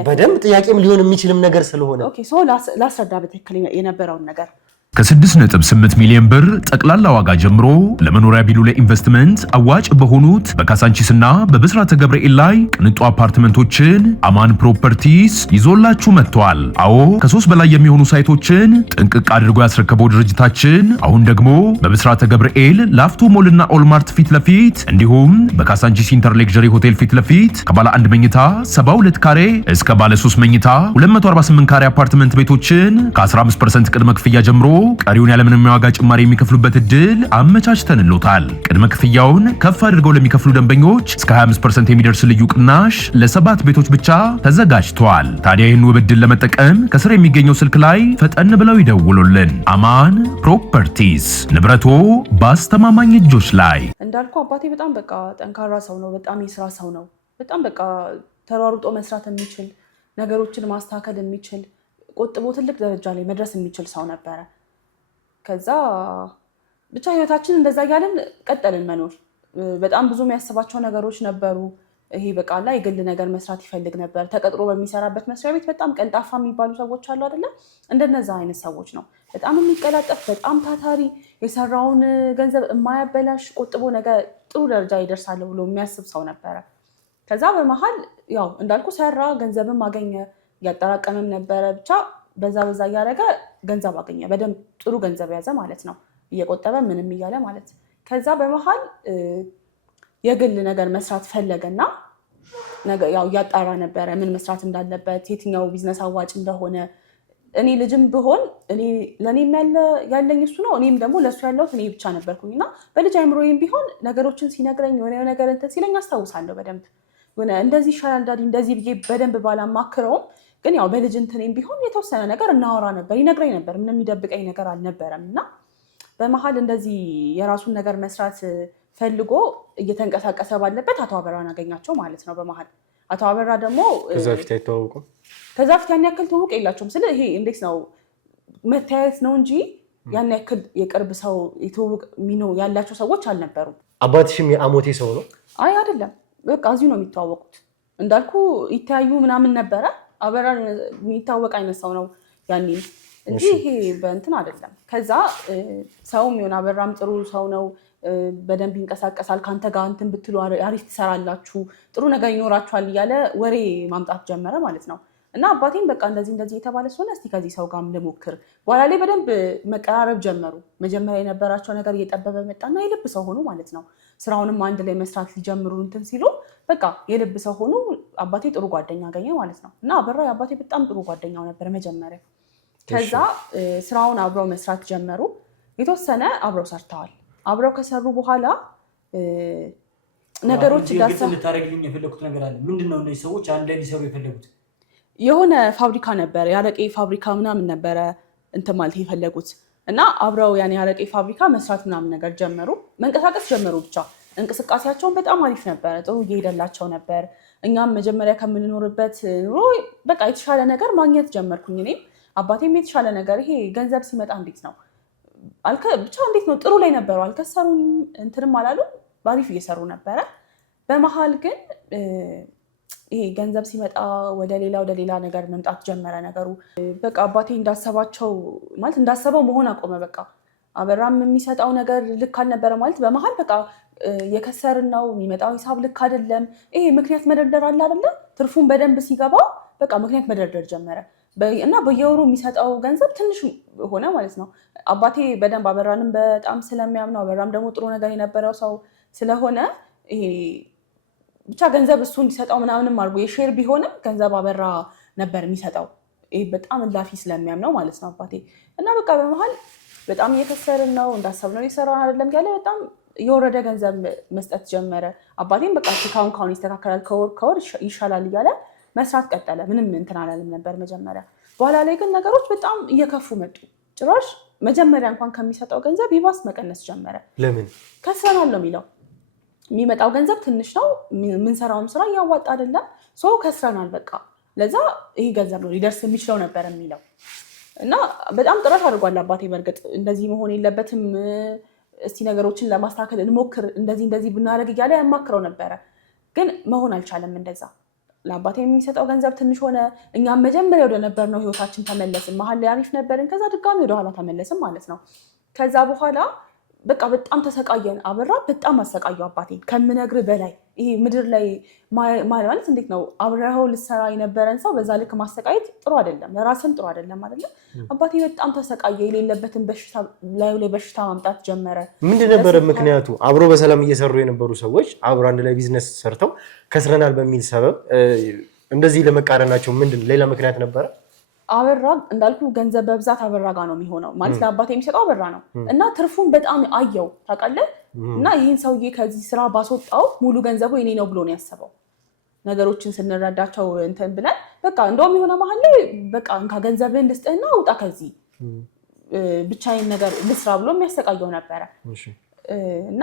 በደንብ ጥያቄም ሊሆን የሚችልም ነገር ስለሆነ ኦኬ ሶ ላስረዳ በትክክል የነበረውን ነገር። ከ6.8 ሚሊዮን ብር ጠቅላላ ዋጋ ጀምሮ ለመኖሪያ ቢሉ ለኢንቨስትመንት አዋጭ በሆኑት በካሳንቺስና በብስራተ ገብርኤል ላይ ቅንጡ አፓርትመንቶችን አማን ፕሮፐርቲስ ይዞላችሁ መጥቷል። አዎ ከ3 በላይ የሚሆኑ ሳይቶችን ጥንቅቅ አድርጎ ያስረከበው ድርጅታችን አሁን ደግሞ በብስራተ ገብርኤል ላፍቶ ሞልና ኦልማርት ፊት ለፊት እንዲሁም በካሳንቺስ ኢንተር ሌክዠሪ ሆቴል ፊት ለፊት ከባለ 1 መኝታ 72 ካሬ እስከ ባለ 3 መኝታ 248 ካሬ አፓርትመንት ቤቶችን ከ15% ቅድመ ክፍያ ጀምሮ ቀሪውን ያለምንም የዋጋ ጭማሪ የሚከፍሉበት እድል አመቻችተንልዎታል። ቅድመ ክፍያውን ከፍ አድርገው ለሚከፍሉ ደንበኞች እስከ 25% የሚደርስ ልዩ ቅናሽ ለ7 ቤቶች ብቻ ተዘጋጅቷል። ታዲያ ይህን ውብ እድል ለመጠቀም ከስር የሚገኘው ስልክ ላይ ፈጠን ብለው ይደውሉልን። አማን ፕሮፐርቲስ፣ ንብረቶ በአስተማማኝ እጆች ላይ። እንዳልኩ አባቴ በጣም በቃ ጠንካራ ሰው ነው። በጣም የስራ ሰው ነው። በጣም በቃ ተሯሩጦ መስራት የሚችል ነገሮችን ማስተካከል የሚችል ቆጥቦ ትልቅ ደረጃ ላይ መድረስ የሚችል ሰው ነበረ። ከዛ ብቻ ህይወታችን እንደዛ እያለን ቀጠልን መኖር። በጣም ብዙ የሚያስባቸው ነገሮች ነበሩ። ይሄ በቃ ላይ የግል ነገር መስራት ይፈልግ ነበር። ተቀጥሮ በሚሰራበት መስሪያ ቤት በጣም ቀልጣፋ የሚባሉ ሰዎች አሉ አይደለ? እንደነዛ አይነት ሰዎች ነው። በጣም የሚቀላጠፍ፣ በጣም ታታሪ፣ የሰራውን ገንዘብ የማያበላሽ፣ ቆጥቦ ነገ ጥሩ ደረጃ ይደርሳል ብሎ የሚያስብ ሰው ነበረ። ከዛ በመሀል ያው እንዳልኩ ሰራ፣ ገንዘብም አገኘ፣ እያጠራቀመም ነበረ። ብቻ በዛ እያደረገ ገንዘብ አገኘ። በደንብ ጥሩ ገንዘብ ያዘ ማለት ነው። እየቆጠበ ምንም እያለ ማለት። ከዛ በመሀል የግል ነገር መስራት ፈለገና ያው እያጣራ ነበረ ምን መስራት እንዳለበት፣ የትኛው ቢዝነስ አዋጭ እንደሆነ። እኔ ልጅም ብሆን ለእኔም ያለኝ እሱ ነው፣ እኔም ደግሞ ለእሱ ያለሁት እኔ ብቻ ነበርኩኝ እና በልጅ አይምሮዬም ቢሆን ነገሮችን ሲነግረኝ የሆነ ነገር እንትን ሲለኝ አስታውሳለሁ በደንብ። እንደዚህ ይሻላል ዳዲ እንደዚህ ብዬ በደንብ ባላማክረውም ግን ያው በልጅ እንትኔም ቢሆን የተወሰነ ነገር እናወራ ነበር፣ ይነግረኝ ነበር። ምንም የሚደብቀኝ ነገር አልነበረም። እና በመሀል እንደዚህ የራሱን ነገር መስራት ፈልጎ እየተንቀሳቀሰ ባለበት አቶ አበራን አገኛቸው ማለት ነው። በመሀል አቶ አበራ ደግሞ ከዛ ፊት አይተዋወቁም። ከዛ ፊት ያን ያክል ትውውቅ የላቸውም። ስለ ይሄ እንዴት ነው መታየት ነው እንጂ ያን ያክል የቅርብ ሰው ትውውቅ ያላቸው ሰዎች አልነበሩም። አባትሽም የአሞቴ ሰው ነው? አይ አይደለም፣ በቃ እዚሁ ነው የሚተዋወቁት። እንዳልኩ ይተያዩ ምናምን ነበረ። አበራ የሚታወቅ አይነት ሰው ነው ያኔ እንጂ ይሄ በእንትን አይደለም። ከዛ ሰውም የሆነ አበራም ጥሩ ሰው ነው፣ በደንብ ይንቀሳቀሳል፣ ከአንተ ጋር እንትን ብትሉ አሪፍ ትሰራላችሁ፣ ጥሩ ነገር ይኖራችኋል እያለ ወሬ ማምጣት ጀመረ ማለት ነው። እና አባቴም በቃ እንደዚህ የተባለ ስለሆነ እስቲ ከዚህ ሰው ጋር ልሞክር። በኋላ ላይ በደንብ መቀራረብ ጀመሩ። መጀመሪያ የነበራቸው ነገር እየጠበበ መጣና የልብ ሰው ሆኑ ማለት ነው። ስራውንም አንድ ላይ መስራት ሊጀምሩ እንትን ሲሉ በቃ የልብ ሰው ሆኑ። አባቴ ጥሩ ጓደኛ አገኘ ማለት ነው። እና አበራ የአባቴ በጣም ጥሩ ጓደኛው ነበር መጀመሪያ። ከዛ ስራውን አብረው መስራት ጀመሩ። የተወሰነ አብረው ሰርተዋል። አብረው ከሰሩ በኋላ ነገሮች ልታደርግልኝ የፈለጉት ነገር አለ። ምንድነው እነዚህ ሰዎች አንድ ላይ ሊሰሩ የፈለጉት? የሆነ ፋብሪካ ነበረ፣ የአረቄ ፋብሪካ ምናምን ነበረ እንትን ማለት የፈለጉት እና አብረው ያን የአረቄ ፋብሪካ መስራት ምናምን ነገር ጀመሩ፣ መንቀሳቀስ ጀመሩ። ብቻ እንቅስቃሴያቸውን በጣም አሪፍ ነበረ፣ ጥሩ እየሄደላቸው ነበር። እኛም መጀመሪያ ከምንኖርበት ኑሮ በቃ የተሻለ ነገር ማግኘት ጀመርኩኝ እኔም አባቴም የተሻለ ነገር ይሄ ገንዘብ ሲመጣ እንዴት ነው ብቻ እንዴት ነው ጥሩ ላይ ነበሩ አልከሰሩም እንትንም አላሉ ባሪፍ እየሰሩ ነበረ በመሃል ግን ይሄ ገንዘብ ሲመጣ ወደ ሌላ ነገር መምጣት ጀመረ ነገሩ በቃ አባቴ እንዳሰባቸው ማለት እንዳሰበው መሆን አቆመ በቃ አበራም የሚሰጣው ነገር ልክ አልነበረ ማለት በመሃል በቃ የከሰርን ነው የሚመጣው ሂሳብ ልክ አይደለም ይሄ ምክንያት መደርደር አለ አይደለ ትርፉን በደንብ ሲገባ በቃ ምክንያት መደርደር ጀመረ እና በየወሩ የሚሰጣው ገንዘብ ትንሽ ሆነ ማለት ነው አባቴ በደንብ አበራንም በጣም ስለሚያምነው አበራም ደግሞ ጥሩ ነገር የነበረው ሰው ስለሆነ ይሄ ብቻ ገንዘብ እሱ እንዲሰጣው ምናምንም አድርጎ የሼር ቢሆንም ገንዘብ አበራ ነበር የሚሰጣው ይሄ በጣም ላፊ ስለሚያምነው ማለት ነው አባቴ እና በቃ በመሃል በጣም እየከሰርን ነው እንዳሰብነው እየሰራን አይደለም ያለ በጣም የወረደ ገንዘብ መስጠት ጀመረ አባቴም በቃ ካሁን ይስተካከላል ከወር ይሻላል እያለ መስራት ቀጠለ ምንም እንትን አላለም ነበር መጀመሪያ በኋላ ላይ ግን ነገሮች በጣም እየከፉ መጡ ጭራሽ መጀመሪያ እንኳን ከሚሰጠው ገንዘብ ይባስ መቀነስ ጀመረ ለምን ከሰናል ነው የሚለው የሚመጣው ገንዘብ ትንሽ ነው ምንሰራውም ስራ ያዋጣ አይደለም ሰው ከስራናል በቃ ለዛ ይሄ ገንዘብ ነው ሊደርስ የሚችለው ነበር የሚለው እና በጣም ጥረት አድርጓል አባቴ በርግጥ እንደዚህ መሆን የለበትም እስቲ ነገሮችን ለማስተካከል እንሞክር እንደዚህ ብናደርግ እያለ ያማክረው ነበረ ግን መሆን አልቻለም እንደዛ ለአባቴ የሚሰጠው ገንዘብ ትንሽ ሆነ እኛም መጀመሪያ ወደ ነበርነው ህይወታችን ተመለስን መሀል ላይ አሪፍ ነበርን ከዛ ድጋሚ ወደ ኋላ ተመለስን ማለት ነው ከዛ በኋላ በቃ በጣም ተሰቃየን አበራ በጣም አሰቃየው አባቴ ከምነግር በላይ ይሄ ምድር ላይ ማለት እንዴት ነው አብረኸው ልሰራ የነበረን ሰው በዛ ልክ ማሰቃየት ጥሩ አይደለም ለራስም ጥሩ አይደለም አይደለ አባቴ በጣም ተሰቃየ የሌለበትን በሽታ ላይ በሽታ ማምጣት ጀመረ ምንድን ነበር ምክንያቱ አብሮ በሰላም እየሰሩ የነበሩ ሰዎች አብሮ አንድ ላይ ቢዝነስ ሰርተው ከስረናል በሚል ሰበብ እንደዚህ ለመቃረናቸው ምንድን ሌላ ምክንያት ነበረ አበራ እንዳልኩ ገንዘብ በብዛት አበራ ጋር ነው የሚሆነው ማለት ለአባቴ የሚሰጠው አበራ ነው እና ትርፉን በጣም አየው ታውቃለህ እና ይህን ሰውዬ ከዚህ ስራ ባስወጣው ሙሉ ገንዘቡ የኔ ነው ብሎ ነው ያሰበው ነገሮችን ስንረዳቸው እንትን ብለን በቃ እንደውም የሆነ መሀል ላይ በቃ እንካ ገንዘብህን ልስጥህና ውጣ ከዚህ ብቻዬን ነገር ልስራ ብሎ የሚያሰቃየው ነበረ እና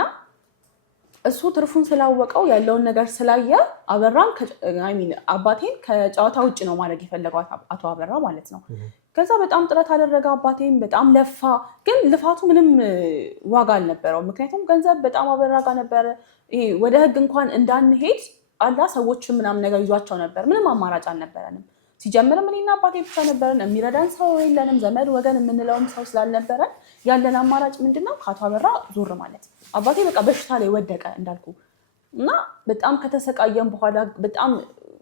እሱ ትርፉን ስላወቀው ያለውን ነገር ስላየ አበራን አባቴን ከጨዋታ ውጭ ነው ማድረግ የፈለገው አቶ አበራ ማለት ነው ከዛ በጣም ጥረት አደረገ አባቴን በጣም ለፋ ግን ልፋቱ ምንም ዋጋ አልነበረው ምክንያቱም ገንዘብ በጣም አበራ ጋር ነበረ ይሄ ወደ ህግ እንኳን እንዳንሄድ አላ ሰዎችን ምናምን ነገር ይዟቸው ነበር ምንም አማራጭ አልነበረንም ሲጀምርም እኔና አባቴ ብቻ ነበረን የሚረዳን ሰው የለንም ዘመድ ወገን የምንለውም ሰው ስላልነበረን ያለን አማራጭ ምንድነው ከአቶ አበራ ዞር ማለት አባቴ በቃ በሽታ ላይ ወደቀ እንዳልኩ እና በጣም ከተሰቃየን በኋላ በጣም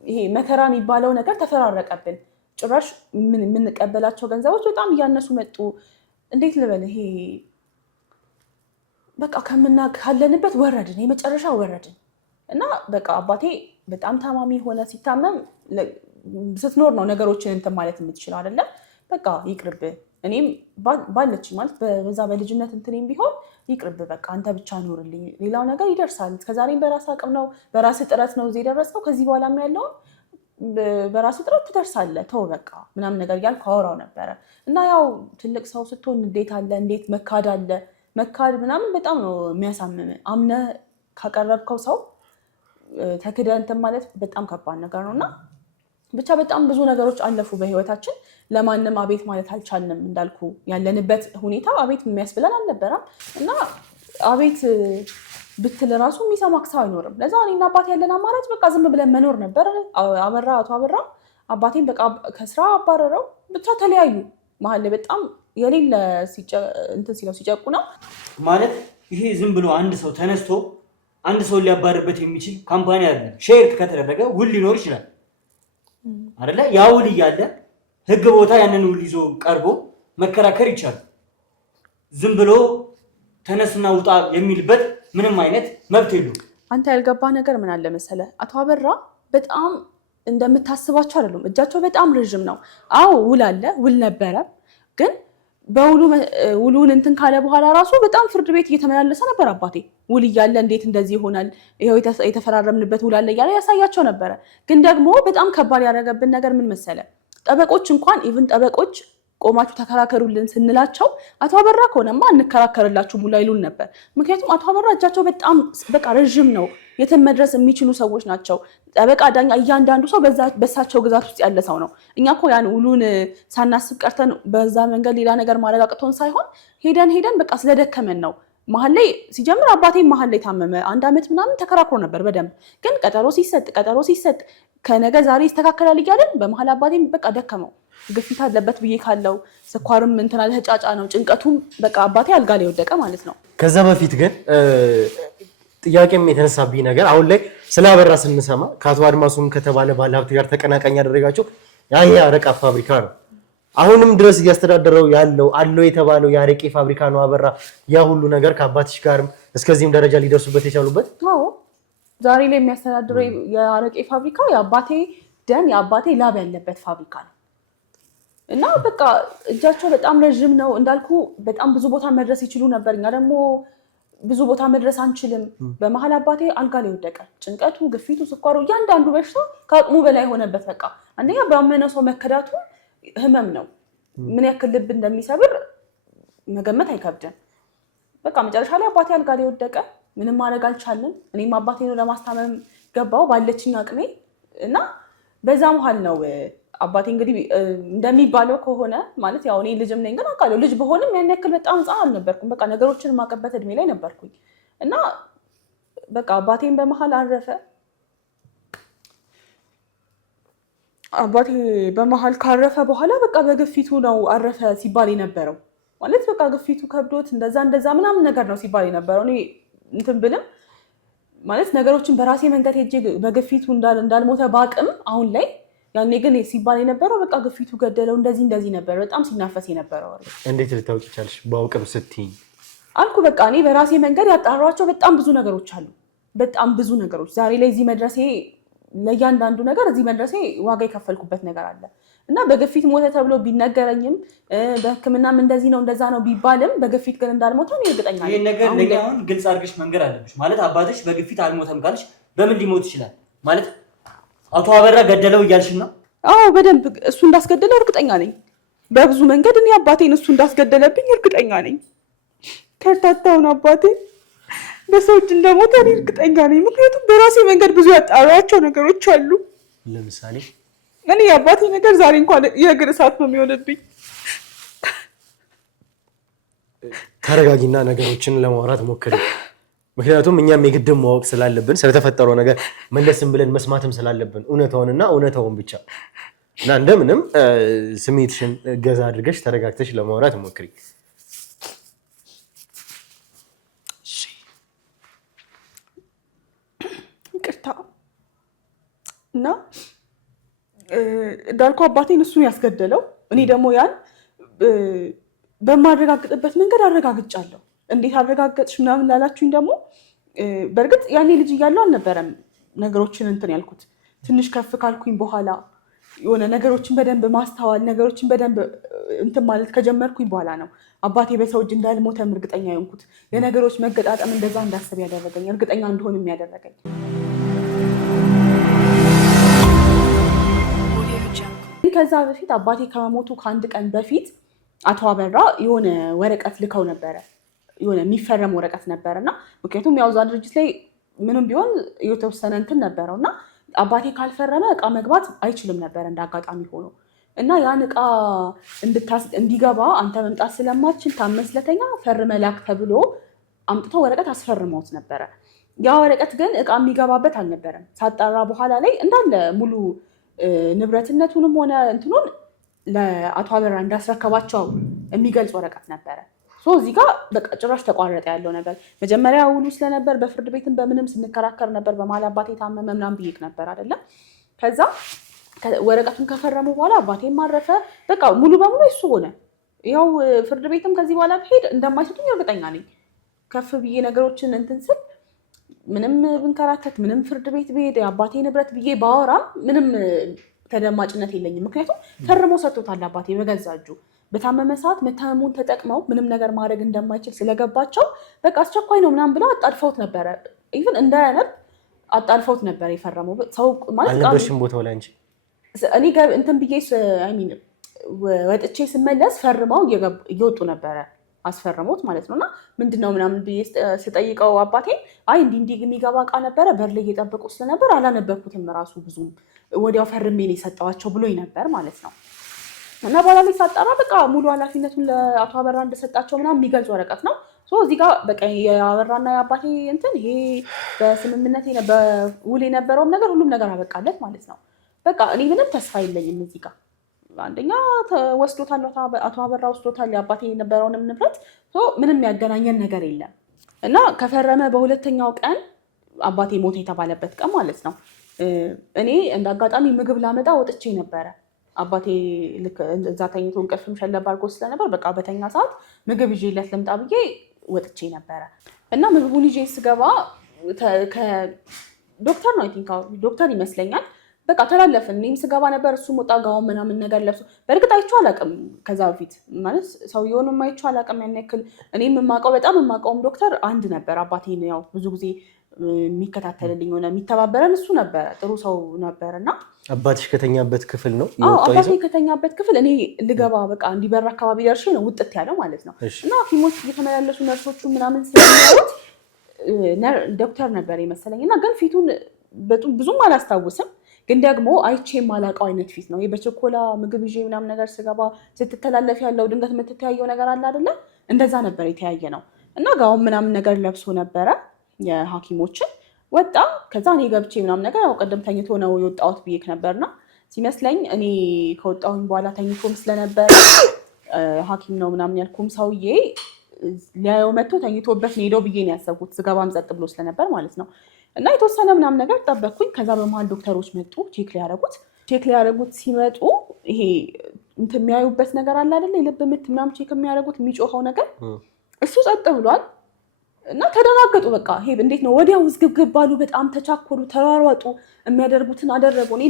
ይሄ መከራ የሚባለው ነገር ተፈራረቀብን ጭራሽ የምንቀበላቸው ገንዘቦች በጣም እያነሱ መጡ እንዴት ልበል ይሄ በቃ ካለንበት ወረድን የመጨረሻ ወረድን እና በቃ አባቴ በጣም ታማሚ ሆነ ሲታመም ስትኖር ነው ነገሮችን እንትን ማለት የምትችለው አይደለም በቃ ይቅርብ እኔም ባለች ማለት በዛ በልጅነት እንትኔም ቢሆን ይቅርብ በቃ አንተ ብቻ ኑርልኝ ሌላው ነገር ይደርሳል እስከዛሬም በራስ አቅም ነው በራስ ጥረት ነው እዚህ ደረሰው ከዚህ በኋላም ያለው በራስ ጥረት ትደርሳለህ ተው በቃ ምናምን ነገር እያልኩ አወራው ነበረ እና ያው ትልቅ ሰው ስትሆን እንዴት አለ እንዴት መካድ አለ መካድ ምናምን በጣም ነው የሚያሳምም አምነህ ካቀረብከው ሰው ተክደህ እንትን ማለት በጣም ከባድ ነገር ነውና ብቻ በጣም ብዙ ነገሮች አለፉ በህይወታችን ለማንም አቤት ማለት አልቻልንም እንዳልኩ ያለንበት ሁኔታ አቤት የሚያስብለን አልነበረም እና አቤት ብትል ራሱ የሚሰማክ ሰው አይኖርም ለዛ እኔና አባቴ ያለን አማራጭ በቃ ዝም ብለን መኖር ነበር አቶ አበራ አባቴን በቃ ከስራ አባረረው ብቻ ተለያዩ መሀል ላይ በጣም የሌለ እንትን ሲለው ሲጨቁ ነው ማለት ይሄ ዝም ብሎ አንድ ሰው ተነስቶ አንድ ሰው ሊያባርበት የሚችል ካምፓኒ አለ ሼር ከተደረገ ውል ሊኖር ይችላል አይደለ ያ ውል እያለ ህግ ቦታ ያንን ውል ይዞ ቀርቦ መከራከር ይቻላል ዝም ብሎ ተነስና ውጣ የሚልበት ምንም አይነት መብት የለውም አንተ ያልገባ ነገር ምን አለ መሰለ አቶ አበራ በጣም እንደምታስባቸው አይደሉም እጃቸው በጣም ረጅም ነው አው ውል አለ ውል ነበረ ግን በውሉን እንትን ካለ በኋላ ራሱ በጣም ፍርድ ቤት እየተመላለሰ ነበር አባቴ ውል እያለ እንዴት እንደዚህ ይሆናል ይሄው የተፈራረምንበት ውል አለ እያለ ያሳያቸው ነበረ ግን ደግሞ በጣም ከባድ ያደረገብን ነገር ምን መሰለ ጠበቆች እንኳን ኢቭን ጠበቆች ቆማችሁ ተከራከሩልን ስንላቸው አቶ አበራ ከሆነማ እንከራከርላችሁ ሙላ ይሉን ነበር። ምክንያቱም አቶ አበራ እጃቸው በጣም በቃ ረጅም ነው፣ የትም መድረስ የሚችሉ ሰዎች ናቸው። ጠበቃ፣ ዳኛ፣ እያንዳንዱ ሰው በሳቸው ግዛት ውስጥ ያለ ሰው ነው። እኛ እኮ ያን ውሉን ሳናስብ ቀርተን በዛ መንገድ ሌላ ነገር ማረጋግጦን ሳይሆን ሄደን በቃ ስለደከመን ነው። መሀል ላይ ሲጀምር አባቴ መሀል ላይ ታመመ። 1 ዓመት ምናምን ተከራክሮ ነበር በደንብ። ግን ቀጠሮ ሲሰጥ ከነገ ዛሬ ይስተካከላል እያለን በመሀል አባቴም በቃ ደከመው። ግፊት አለበት ብዬ ካለው ስኳርም እንትና ለጫጫ ነው ጭንቀቱም በቃ አባቴ አልጋ ላይ ወደቀ ማለት ነው። ከዛ በፊት ግን ጥያቄም የተነሳብኝ ነገር አሁን ላይ ስላበራ ስንሰማ ከአቶ አድማሱም ከተባለ ባለሀብት ጋር ተቀናቃኝ ያደረጋቸው ያ አረቃ ፋብሪካ ነው። አሁንም ድረስ እያስተዳደረው ያለው አለው የተባለው የአረቄ ፋብሪካ ነው አበራ። ያ ሁሉ ነገር ከአባትሽ ጋርም እስከዚህም ደረጃ ሊደርሱበት የቻሉበት? አዎ ዛሬ ላይ የሚያስተዳድረው የአረቄ ፋብሪካ የአባቴ ደም የአባቴ ላብ ያለበት ፋብሪካ ነው። እና በቃ እጃቸው በጣም ረዥም ነው እንዳልኩ፣ በጣም ብዙ ቦታ መድረስ ይችሉ ነበር። እኛ ደግሞ ብዙ ቦታ መድረስ አንችልም። በመሀል አባቴ አልጋ ላይ ወደቀ። ጭንቀቱ፣ ግፊቱ፣ ስኳሩ፣ እያንዳንዱ በሽታ ከአቅሙ በላይ ሆነበት። በቃ አንደኛ ባመነ ሰው መከዳቱ ህመም ነው። ምን ያክል ልብ እንደሚሰብር መገመት አይከብድም። በቃ መጨረሻ ላይ አባቴ አልጋ ላይ ወደቀ። ምንም ማድረግ አልቻለም። እኔም አባቴ ነው ለማስታመም ገባው ባለችኝ አቅሜ እና በዛ መሀል ነው አባቴ እንግዲህ እንደሚባለው ከሆነ ማለት ያው እኔ ልጅም ነኝ ግን አውቃለሁ ልጅ በሆንም ያን ያክል በጣም ህፃን አልነበርኩም። በቃ ነገሮችን ማቀበት እድሜ ላይ ነበርኩኝ እና በቃ አባቴን በመሀል አረፈ። አባቴ በመሀል ካረፈ በኋላ በቃ በግፊቱ ነው አረፈ ሲባል የነበረው ማለት በቃ ግፊቱ ከብዶት እንደዛ ምናምን ነገር ነው ሲባል የነበረው። እኔ እንትን ብልም ማለት ነገሮችን በራሴ መንገድ ሄጄ በግፊቱ እንዳልሞተ ባቅም አሁን ላይ ያኔ ግን ሲባል የነበረው በቃ ግፊቱ ገደለው እንደዚህ ነበር በጣም ሲናፈስ የነበረው። እንዴት ልታውቂ ቻልሽ? ባውቅም ስትይ አልኩ በቃ እኔ በራሴ መንገድ ያጣራኋቸው በጣም ብዙ ነገሮች አሉ። በጣም ብዙ ነገሮች ዛሬ ላይ እዚህ መድረሴ ለእያንዳንዱ ነገር እዚህ መድረሴ ዋጋ የከፈልኩበት ነገር አለ እና በግፊት ሞተ ተብሎ ቢነገረኝም በሕክምናም እንደዚህ ነው እንደዛ ነው ቢባልም በግፊት ግን እንዳልሞተ እኔ እርግጠኛ ነኝ። ይሄን ነገር ለኛ አሁን ግልጽ አድርገሽ መንገር አለብሽ። ማለት አባትሽ በግፊት አልሞተም ካልሽ በምን ሊሞት ይችላል? ማለት አቶ አበራ ገደለው እያልሽ ነው? አዎ በደንብ እሱ እንዳስገደለው እርግጠኛ ነኝ። በብዙ መንገድ እኔ አባቴን እሱ እንዳስገደለብኝ እርግጠኛ ነኝ። ከርታታውን አባቴ በሰው እጅ እንደሞተ እኔ እርግጠኛ ነኝ። ምክንያቱም በራሴ መንገድ ብዙ ያጣራቸው ነገሮች አሉ። ለምሳሌ እኔ የአባቴ ነገር ዛሬ እንኳን የእግር እሳት ነው የሚሆንብኝ። ተረጋጊና ነገሮችን ለማውራት ሞክሪ። ምክንያቱም እኛም የግድም ማወቅ ስላለብን ስለተፈጠረው ነገር መለስም ብለን መስማትም ስላለብን እውነታውን ብቻ እና እንደምንም ስሜትሽን ገዛ አድርገሽ ተረጋግተሽ ለማውራት ሞክሪ። ይቅርታ እና እንዳልኩ አባቴን እሱን ያስገደለው እኔ ደግሞ ያን በማረጋግጥበት መንገድ አረጋግጫለሁ። እንዴት አረጋገጥሽ ምናምን ላላችሁኝ ደግሞ በእርግጥ ያኔ ልጅ እያለሁ አልነበረም ነገሮችን እንትን ያልኩት። ትንሽ ከፍ ካልኩኝ በኋላ የሆነ ነገሮችን በደንብ ማስተዋል ነገሮችን በደንብ እንትን ማለት ከጀመርኩኝ በኋላ ነው አባቴ በሰው እጅ እንዳልሞተም እርግጠኛ የሆንኩት። የነገሮች መገጣጠም እንደዛ እንዳስብ ያደረገኝ እርግጠኛ እንደሆንም ያደረገኝ። ከዛ በፊት አባቴ ከመሞቱ ከአንድ ቀን በፊት አቶ አበራ የሆነ ወረቀት ልከው ነበረ። የሆነ የሚፈረም ወረቀት ነበረ እና ምክንያቱም ያው እዛ ድርጅት ላይ ምንም ቢሆን የተወሰነ እንትን ነበረው እና አባቴ ካልፈረመ እቃ መግባት አይችልም ነበር እንደ አጋጣሚ ሆኖ እና ያን እቃ እንዲገባ አንተ መምጣት ስለማትችል ታመስለተኛ ፈርመ ላክ ተብሎ አምጥቶ ወረቀት አስፈርመውት ነበረ። ያ ወረቀት ግን እቃ የሚገባበት አልነበረም። ሳጣራ በኋላ ላይ እንዳለ ሙሉ ንብረትነቱንም ሆነ እንትኑን ለአቶ አበራ እንዳስረከባቸው የሚገልጽ ወረቀት ነበረ። እዚህ ጋር በቃ ጭራሽ ተቋረጠ ያለው ነገር። መጀመሪያ ውሉ ስለነበር በፍርድ ቤትም በምንም ስንከራከር ነበር። በመሀል አባቴ ታመመ ምናምን ብዬሽ ነበር አይደለም። ከዛ ወረቀቱን ከፈረሙ በኋላ አባቴም ማረፈ። በቃ ሙሉ በሙሉ እሱ ሆነ። ያው ፍርድ ቤትም ከዚህ በኋላ ብሄድ እንደማይሰጡኝ እርግጠኛ ነኝ። ከፍ ብዬ ነገሮችን እንትን ስል ምንም ብንከራከት ምንም ፍርድ ቤት ብሄድ የአባቴ ንብረት ብዬ ባወራም ምንም ተደማጭነት የለኝም። ምክንያቱም ፈርሞ ሰጥቶታል አባቴ በገዛ እጁ። በታመመ ሰዓት መታመሙን ተጠቅመው ምንም ነገር ማድረግ እንደማይችል ስለገባቸው በቃ አስቸኳይ ነው ምናምን ብለው አጣድፈውት ነበረ። ኢቭን እንዳያነብ አጣድፈውት ነበረ የፈረመው ሰው ማለት አልነበርሽም ቦታው ላይ እንጂ እኔ እንትን ብዬ ወጥቼ ስመለስ ፈርመው እየወጡ ነበረ አስፈርሞት ማለት ነውና ምንድነው ምናምን ብዬ ስጠይቀው አባቴ አይ እንዲህ የሚገባ እቃ ነበረ በር ላይ እየጠበቁ ስለነበር አላነበብኩትም ራሱ ብዙም ወዲያው ፈርሜ ነው የሰጠዋቸው ብሎኝ ነበር ማለት ነው። እና በኋላ ላይ ሳጣራ በቃ ሙሉ ኃላፊነቱን ለአቶ አበራ እንደሰጣቸው ምናምን የሚገልጽ ወረቀት ነው። እዚህ ጋር በቃ የአበራና የአባቴ እንትን ይሄ በስምምነት በውል የነበረውም ነገር ሁሉም ነገር አበቃለት ማለት ነው። በቃ እኔ ምንም ተስፋ የለኝም እዚህ ጋር አንደኛ ወስዶታል አቶ አበራ ወስዶታል የአባቴ የነበረውንም ንብረት ምንም ያገናኘን ነገር የለም። እና ከፈረመ በሁለተኛው ቀን አባቴ ሞተ የተባለበት ቀን ማለት ነው እኔ እንደ አጋጣሚ ምግብ ላመጣ ወጥቼ ነበረ። አባቴ ልክ እዛ ተኝቶ እንቅልፍም ሸለብ አድርጎ ስለነበር በቃ በተኛ ሰዓት ምግብ ይዤለት ልምጣ ብዬ ወጥቼ ነበረ እና ምግቡን ይዤ ስገባ ከዶክተር ነው ዶክተር ይመስለኛል በቃ ተላለፍን። እኔም ስገባ ነበር እሱም ወጣ ጋውን ምናምን ነገር ለብሶ በእርግጥ አይቼው አላውቅም ከዛ በፊት ማለት ሰውየውንም አይቼው አላውቅም ያን ያክል። እኔም በጣም የማውቀውም ዶክተር አንድ ነበር አባቴን ያው ብዙ ጊዜ የሚከታተልልኝ ሆነ የሚተባበረን እሱ ነበረ ጥሩ ሰው ነበርና አባትሽ ከተኛበት ክፍል ነው አባቴ ከተኛበት ክፍል እኔ ልገባ በቃ እንዲበር አካባቢ ደርሼ ነው ውጥት ያለው ማለት ነው። እና ሐኪሞች እየተመላለሱ ነርሶቹ ምናምን ስለሚያዩት ዶክተር ነበር የመሰለኝ እና ግን ፊቱን ብዙም አላስታውስም ግን ደግሞ አይቼ የማላውቀው አይነት ፊት ነው። በቸኮላ ምግብ ይዤ ምናምን ነገር ስገባ ስትተላለፍ ያለው ድንገት የምትተያየው ነገር አለ አይደለ እንደዛ ነበር የተያየ ነው። እና ጋውን ምናምን ነገር ለብሶ ነበረ የሐኪሞችን ወጣ። ከዛ እኔ ገብቼ ምናምን ነገር ያው ቀደም ተኝቶ ነው የወጣሁት ብዬሽ ነበርና ሲመስለኝ እኔ ከወጣሁኝ በኋላ ተኝቶም ስለነበር ሐኪም ነው ምናምን ያልኩም ሰውዬ ሊያየው መጥቶ ተኝቶበት ነው ሄደው ብዬ ነው ያሰብኩት ስገባም ጸጥ ብሎ ስለነበር ማለት ነው። እና የተወሰነ ምናምን ነገር ጠበቅኩኝ። ከዛ በመሀል ዶክተሮች መጡ ቼክ ሊያደርጉት ሲመጡ ይሄ እንትን የሚያዩበት ነገር አለ አይደለ የልብ ምት ምናምን ቼክ የሚያደርጉት የሚጮኸው ነገር እሱ ጸጥ ብሏል። እና ተደናገጡ። በቃ ይሄ እንዴት ነው ወዲያው ዝግብግብ ባሉ በጣም ተቻኮሉ፣ ተሯሯጡ፣ የሚያደርጉትን አደረጉ። እኔ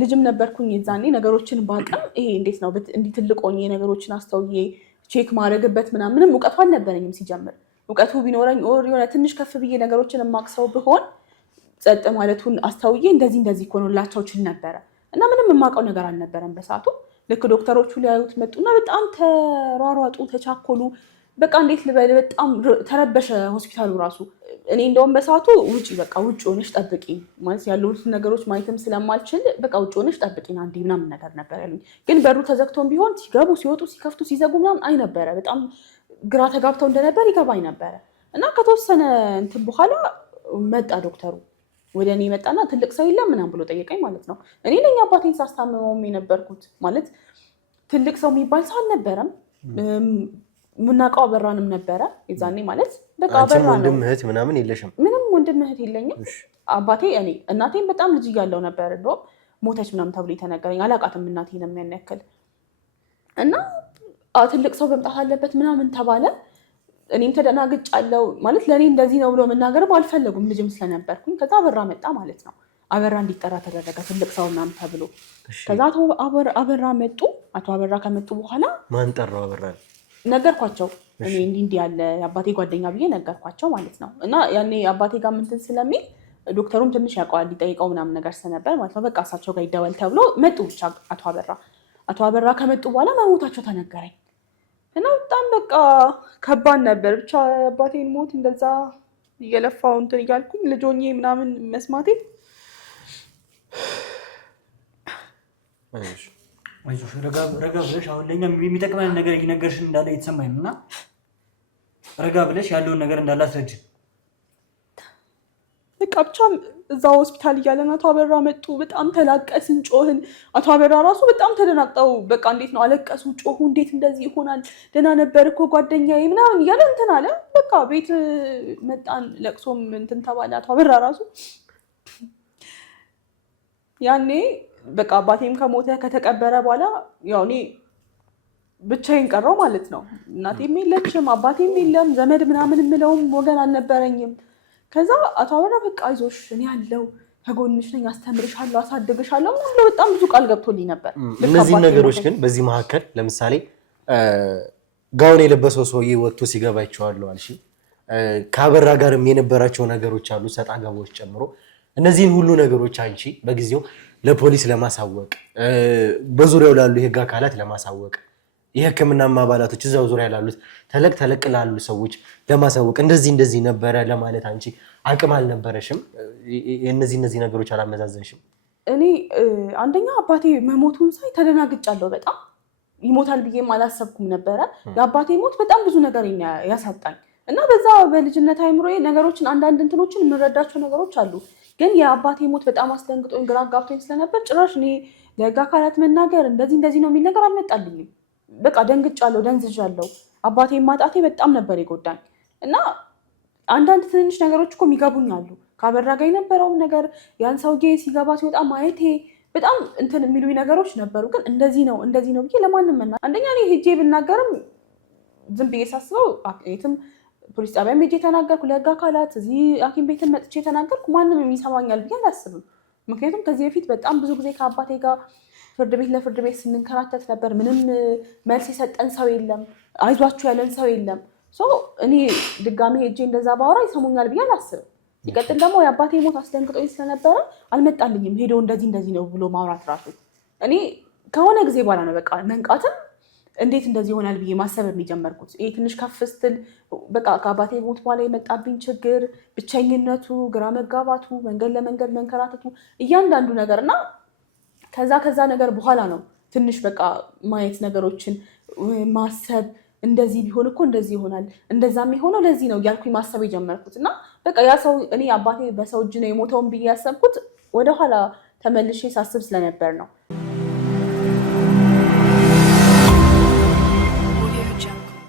ልጅም ነበርኩኝ የዛኔ ነገሮችን ባቅም ይሄ እንዴት ነው እንዲህ ትልቅ ሆኜ ነገሮችን አስተውዬ ቼክ ማድረግበት ምንም እውቀቱ አልነበረኝም ሲጀምር። እውቀቱ ቢኖረኝ የሆነ ትንሽ ከፍ ብዬ ነገሮችን የማቅሰው ብሆን ጸጥ ማለቱን አስተውዬ እንደዚህ ኮኖላቸው ችል ነበረ። እና ምንም የማውቀው ነገር አልነበረም በሰዓቱ። ልክ ዶክተሮቹ ሊያዩት መጡና በጣም ተሯሯጡ፣ ተቻኮሉ። በቃ እንዴት ልበል በጣም ተረበሸ ሆስፒታሉ ራሱ። እኔ እንደውም በሰዓቱ ውጪ ሆነሽ ጠብቂኝ ማለት ያሉትን ነገሮች ማየትም ስለማልችል በቃ ውጪ ሆነሽ ጠብቂኝ አንዴ ምናምን ነገር ነበር ያሉኝ። ግን በሩ ተዘግቶም ቢሆን ሲገቡ ሲወጡ ሲከፍቱ ሲዘጉ ምናምን አይ ነበረ በጣም ግራ ተጋብተው እንደነበር ይገባኝ ነበረ። እና ከተወሰነ እንትን በኋላ መጣ ዶክተሩ ወደ እኔ መጣና ትልቅ ሰው የለም ምናምን ብሎ ጠየቀኝ ማለት ነው። እኔ ነኝ አባቴን ሳስታምመውም የነበርኩት ማለት ትልቅ ሰው የሚባል ሰው አልነበረም። ምናውቀው አበራንም ነበረ የዛኔ ማለት በቃ አበራ ነው። ወንድም እህት ምናምን የለሽም? ምንም ወንድም እህት የለኝም። አባቴ እናቴም በጣም ልጅ እያለሁ ነበር እንደውም ሞተች ምናምን ተብሎ የተነገረኝ። አላውቃትም እናቴንም ያን ያክል እና ትልቅ ሰው መምጣት አለበት ምናምን ተባለ። እኔም ተደናግጫለሁ ማለት ለእኔ እንደዚህ ነው ብሎ መናገርም አልፈለጉም ልጅም ስለነበርኩኝ። ከዛ አበራ መጣ ማለት ነው። አበራ እንዲጠራ ተደረገ ትልቅ ሰው ምናምን ተብሎ። ከዛ አበራ መጡ። አቶ አበራ ከመጡ በኋላ ማን ጠራው? አበራ ነገርኳቸው። እኔ እንዲህ ያለ አባቴ ጓደኛ ብዬ ነገርኳቸው ማለት ነው። እና ያኔ አባቴ ጋር ምንትን ስለሚል ዶክተሩም ትንሽ ያውቀዋል ሊጠይቀው ምናምን ነገር ስለነበር ማለት ነው። በቃ እሳቸው ጋር ይደወል ተብሎ መጡ ብቻ አቶ አበራ ከመጡ በኋላ መሞታቸው ተነገረኝ። እና በጣም በቃ ከባድ ነበር። ብቻ አባቴን ሞት እንደዛ እየለፋው እንትን እያልኩኝ ልጅ ሆኜ ምናምን መስማቴ አይዞሽ ረጋ ብለሽ አሁን ለኛ የሚጠቅመን ነገር እየነገርሽን እንዳለ እየተሰማኝ ነው። እና ረጋ ብለሽ ያለውን ነገር እንዳላስረጅን በቃ ብቻ እዛ ሆስፒታል እያለን አቶ አበራ መጡ። በጣም ተላቀስን፣ ጮህን። አቶ አበራ ራሱ በጣም ተደናግጠው በቃ እንዴት ነው አለቀሱ፣ ጮሁ። እንዴት እንደዚህ ይሆናል? ደህና ነበር እኮ ጓደኛዬ ምናምን እያለ እንትን አለ። በቃ ቤት መጣን፣ ለቅሶም እንትን ተባለ። አቶ አበራ ራሱ ያኔ በቃ አባቴም ከሞተ ከተቀበረ በኋላ ያው እኔ ብቻዬን ቀረው ማለት ነው። እናቴም የለችም፣ አባቴም የለም፣ ዘመድ ምናምን የምለውም ወገን አልነበረኝም። ከዛ አቶ አበራ በቃ አይዞሽ እኔ ያለው ከጎንሽ ነኝ፣ አስተምርሻለሁ፣ አሳድግሻለሁ ምናምን ብሎ በጣም ብዙ ቃል ገብቶልኝ ነበር። እነዚህ ነገሮች ግን በዚህ መካከል ለምሳሌ ጋውን የለበሰው ሰውዬ ወጥቶ ሲገባ ይቸዋለሁ አልሽ። ከአበራ ጋርም የነበራቸው ነገሮች አሉ፣ ሰጣ ገባዎች ጨምሮ። እነዚህን ሁሉ ነገሮች አንቺ በጊዜው ለፖሊስ ለማሳወቅ በዙሪያው ላሉ የህግ አካላት ለማሳወቅ የህክምና አባላቶች እዛው ዙሪያ ላሉት ተለቅ ላሉ ሰዎች ለማሳወቅ እንደዚህ ነበረ ለማለት አንቺ አቅም አልነበረሽም? እነዚህ ነገሮች አላመዛዘንሽም? እኔ አንደኛ አባቴ መሞቱን ሳይ ተደናግጫለሁ። በጣም ይሞታል ብዬም አላሰብኩም ነበረ። የአባቴ ሞት በጣም ብዙ ነገር ያሳጣኝ እና በዛ በልጅነት አይምሮዬ ነገሮችን አንዳንድ እንትኖችን የምረዳቸው ነገሮች አሉ። ግን የአባቴ ሞት በጣም አስደንግጦኝ ግራ ጋብቶኝ ስለነበር ጭራሽ እኔ ለህግ አካላት መናገር እንደዚህ ነው የሚል ነገር አልመጣልኝም። በቃ ደንግጫለሁ፣ ደንዝዣለሁ። አባቴን ማጣቴ በጣም ነበር የጎዳኝ እና አንዳንድ ትንንሽ ነገሮች እኮ የሚገቡኝ አሉ። ካበራ ጋር የነበረውም ነገር ያን ሰውዬ ሲገባ ሲወጣ ማየቴ በጣም እንትን የሚሉኝ ነገሮች ነበሩ። ግን እንደዚህ ነው ብዬ ለማንም አንደኛ እኔ ሄጄ ብናገርም ዝም ብዬ ሳስበው የትም ፖሊስ ጣቢያም ሄጄ ተናገርኩ፣ ለህግ አካላት እዚህ ሐኪም ቤትን መጥቼ ተናገርኩ፣ ማንም የሚሰማኛል ብዬ አላስብም። ምክንያቱም ከዚህ በፊት በጣም ብዙ ጊዜ ከአባቴ ጋር ፍርድ ቤት ለፍርድ ቤት ስንከራተት ነበር። ምንም መልስ የሰጠን ሰው የለም፣ አይዟችሁ ያለን ሰው የለም። እኔ ድጋሚ ሄጄ እንደዛ ባወራ ይሰሙኛል ብዬ አላስብም። ሲቀጥል ደግሞ የአባቴ ሞት አስደንግጦኝ ስለነበረ አልመጣልኝም ሄዶ እንደዚህ ነው ብሎ ማውራት ራሱ። እኔ ከሆነ ጊዜ በኋላ ነው በቃ መንቃትም እንዴት እንደዚህ ይሆናል ብዬ ማሰብ የሚጀመርኩት። ይሄ ትንሽ ከፍ ስትል በቃ ከአባቴ ሞት በኋላ የመጣብኝ ችግር፣ ብቸኝነቱ፣ ግራ መጋባቱ፣ መንገድ ለመንገድ መንከራተቱ፣ እያንዳንዱ ነገር እና ከዛ ነገር በኋላ ነው ትንሽ በቃ ማየት ነገሮችን ማሰብ እንደዚህ ቢሆን እኮ እንደዚህ ይሆናል፣ እንደዛ የሚሆነው ለዚህ ነው እያልኩኝ ማሰብ የጀመርኩት እና በቃ ያ ሰው እኔ አባቴ በሰው እጅ ነው የሞተውን ብዬ ያሰብኩት ወደኋላ ተመልሼ ሳስብ ስለነበር ነው።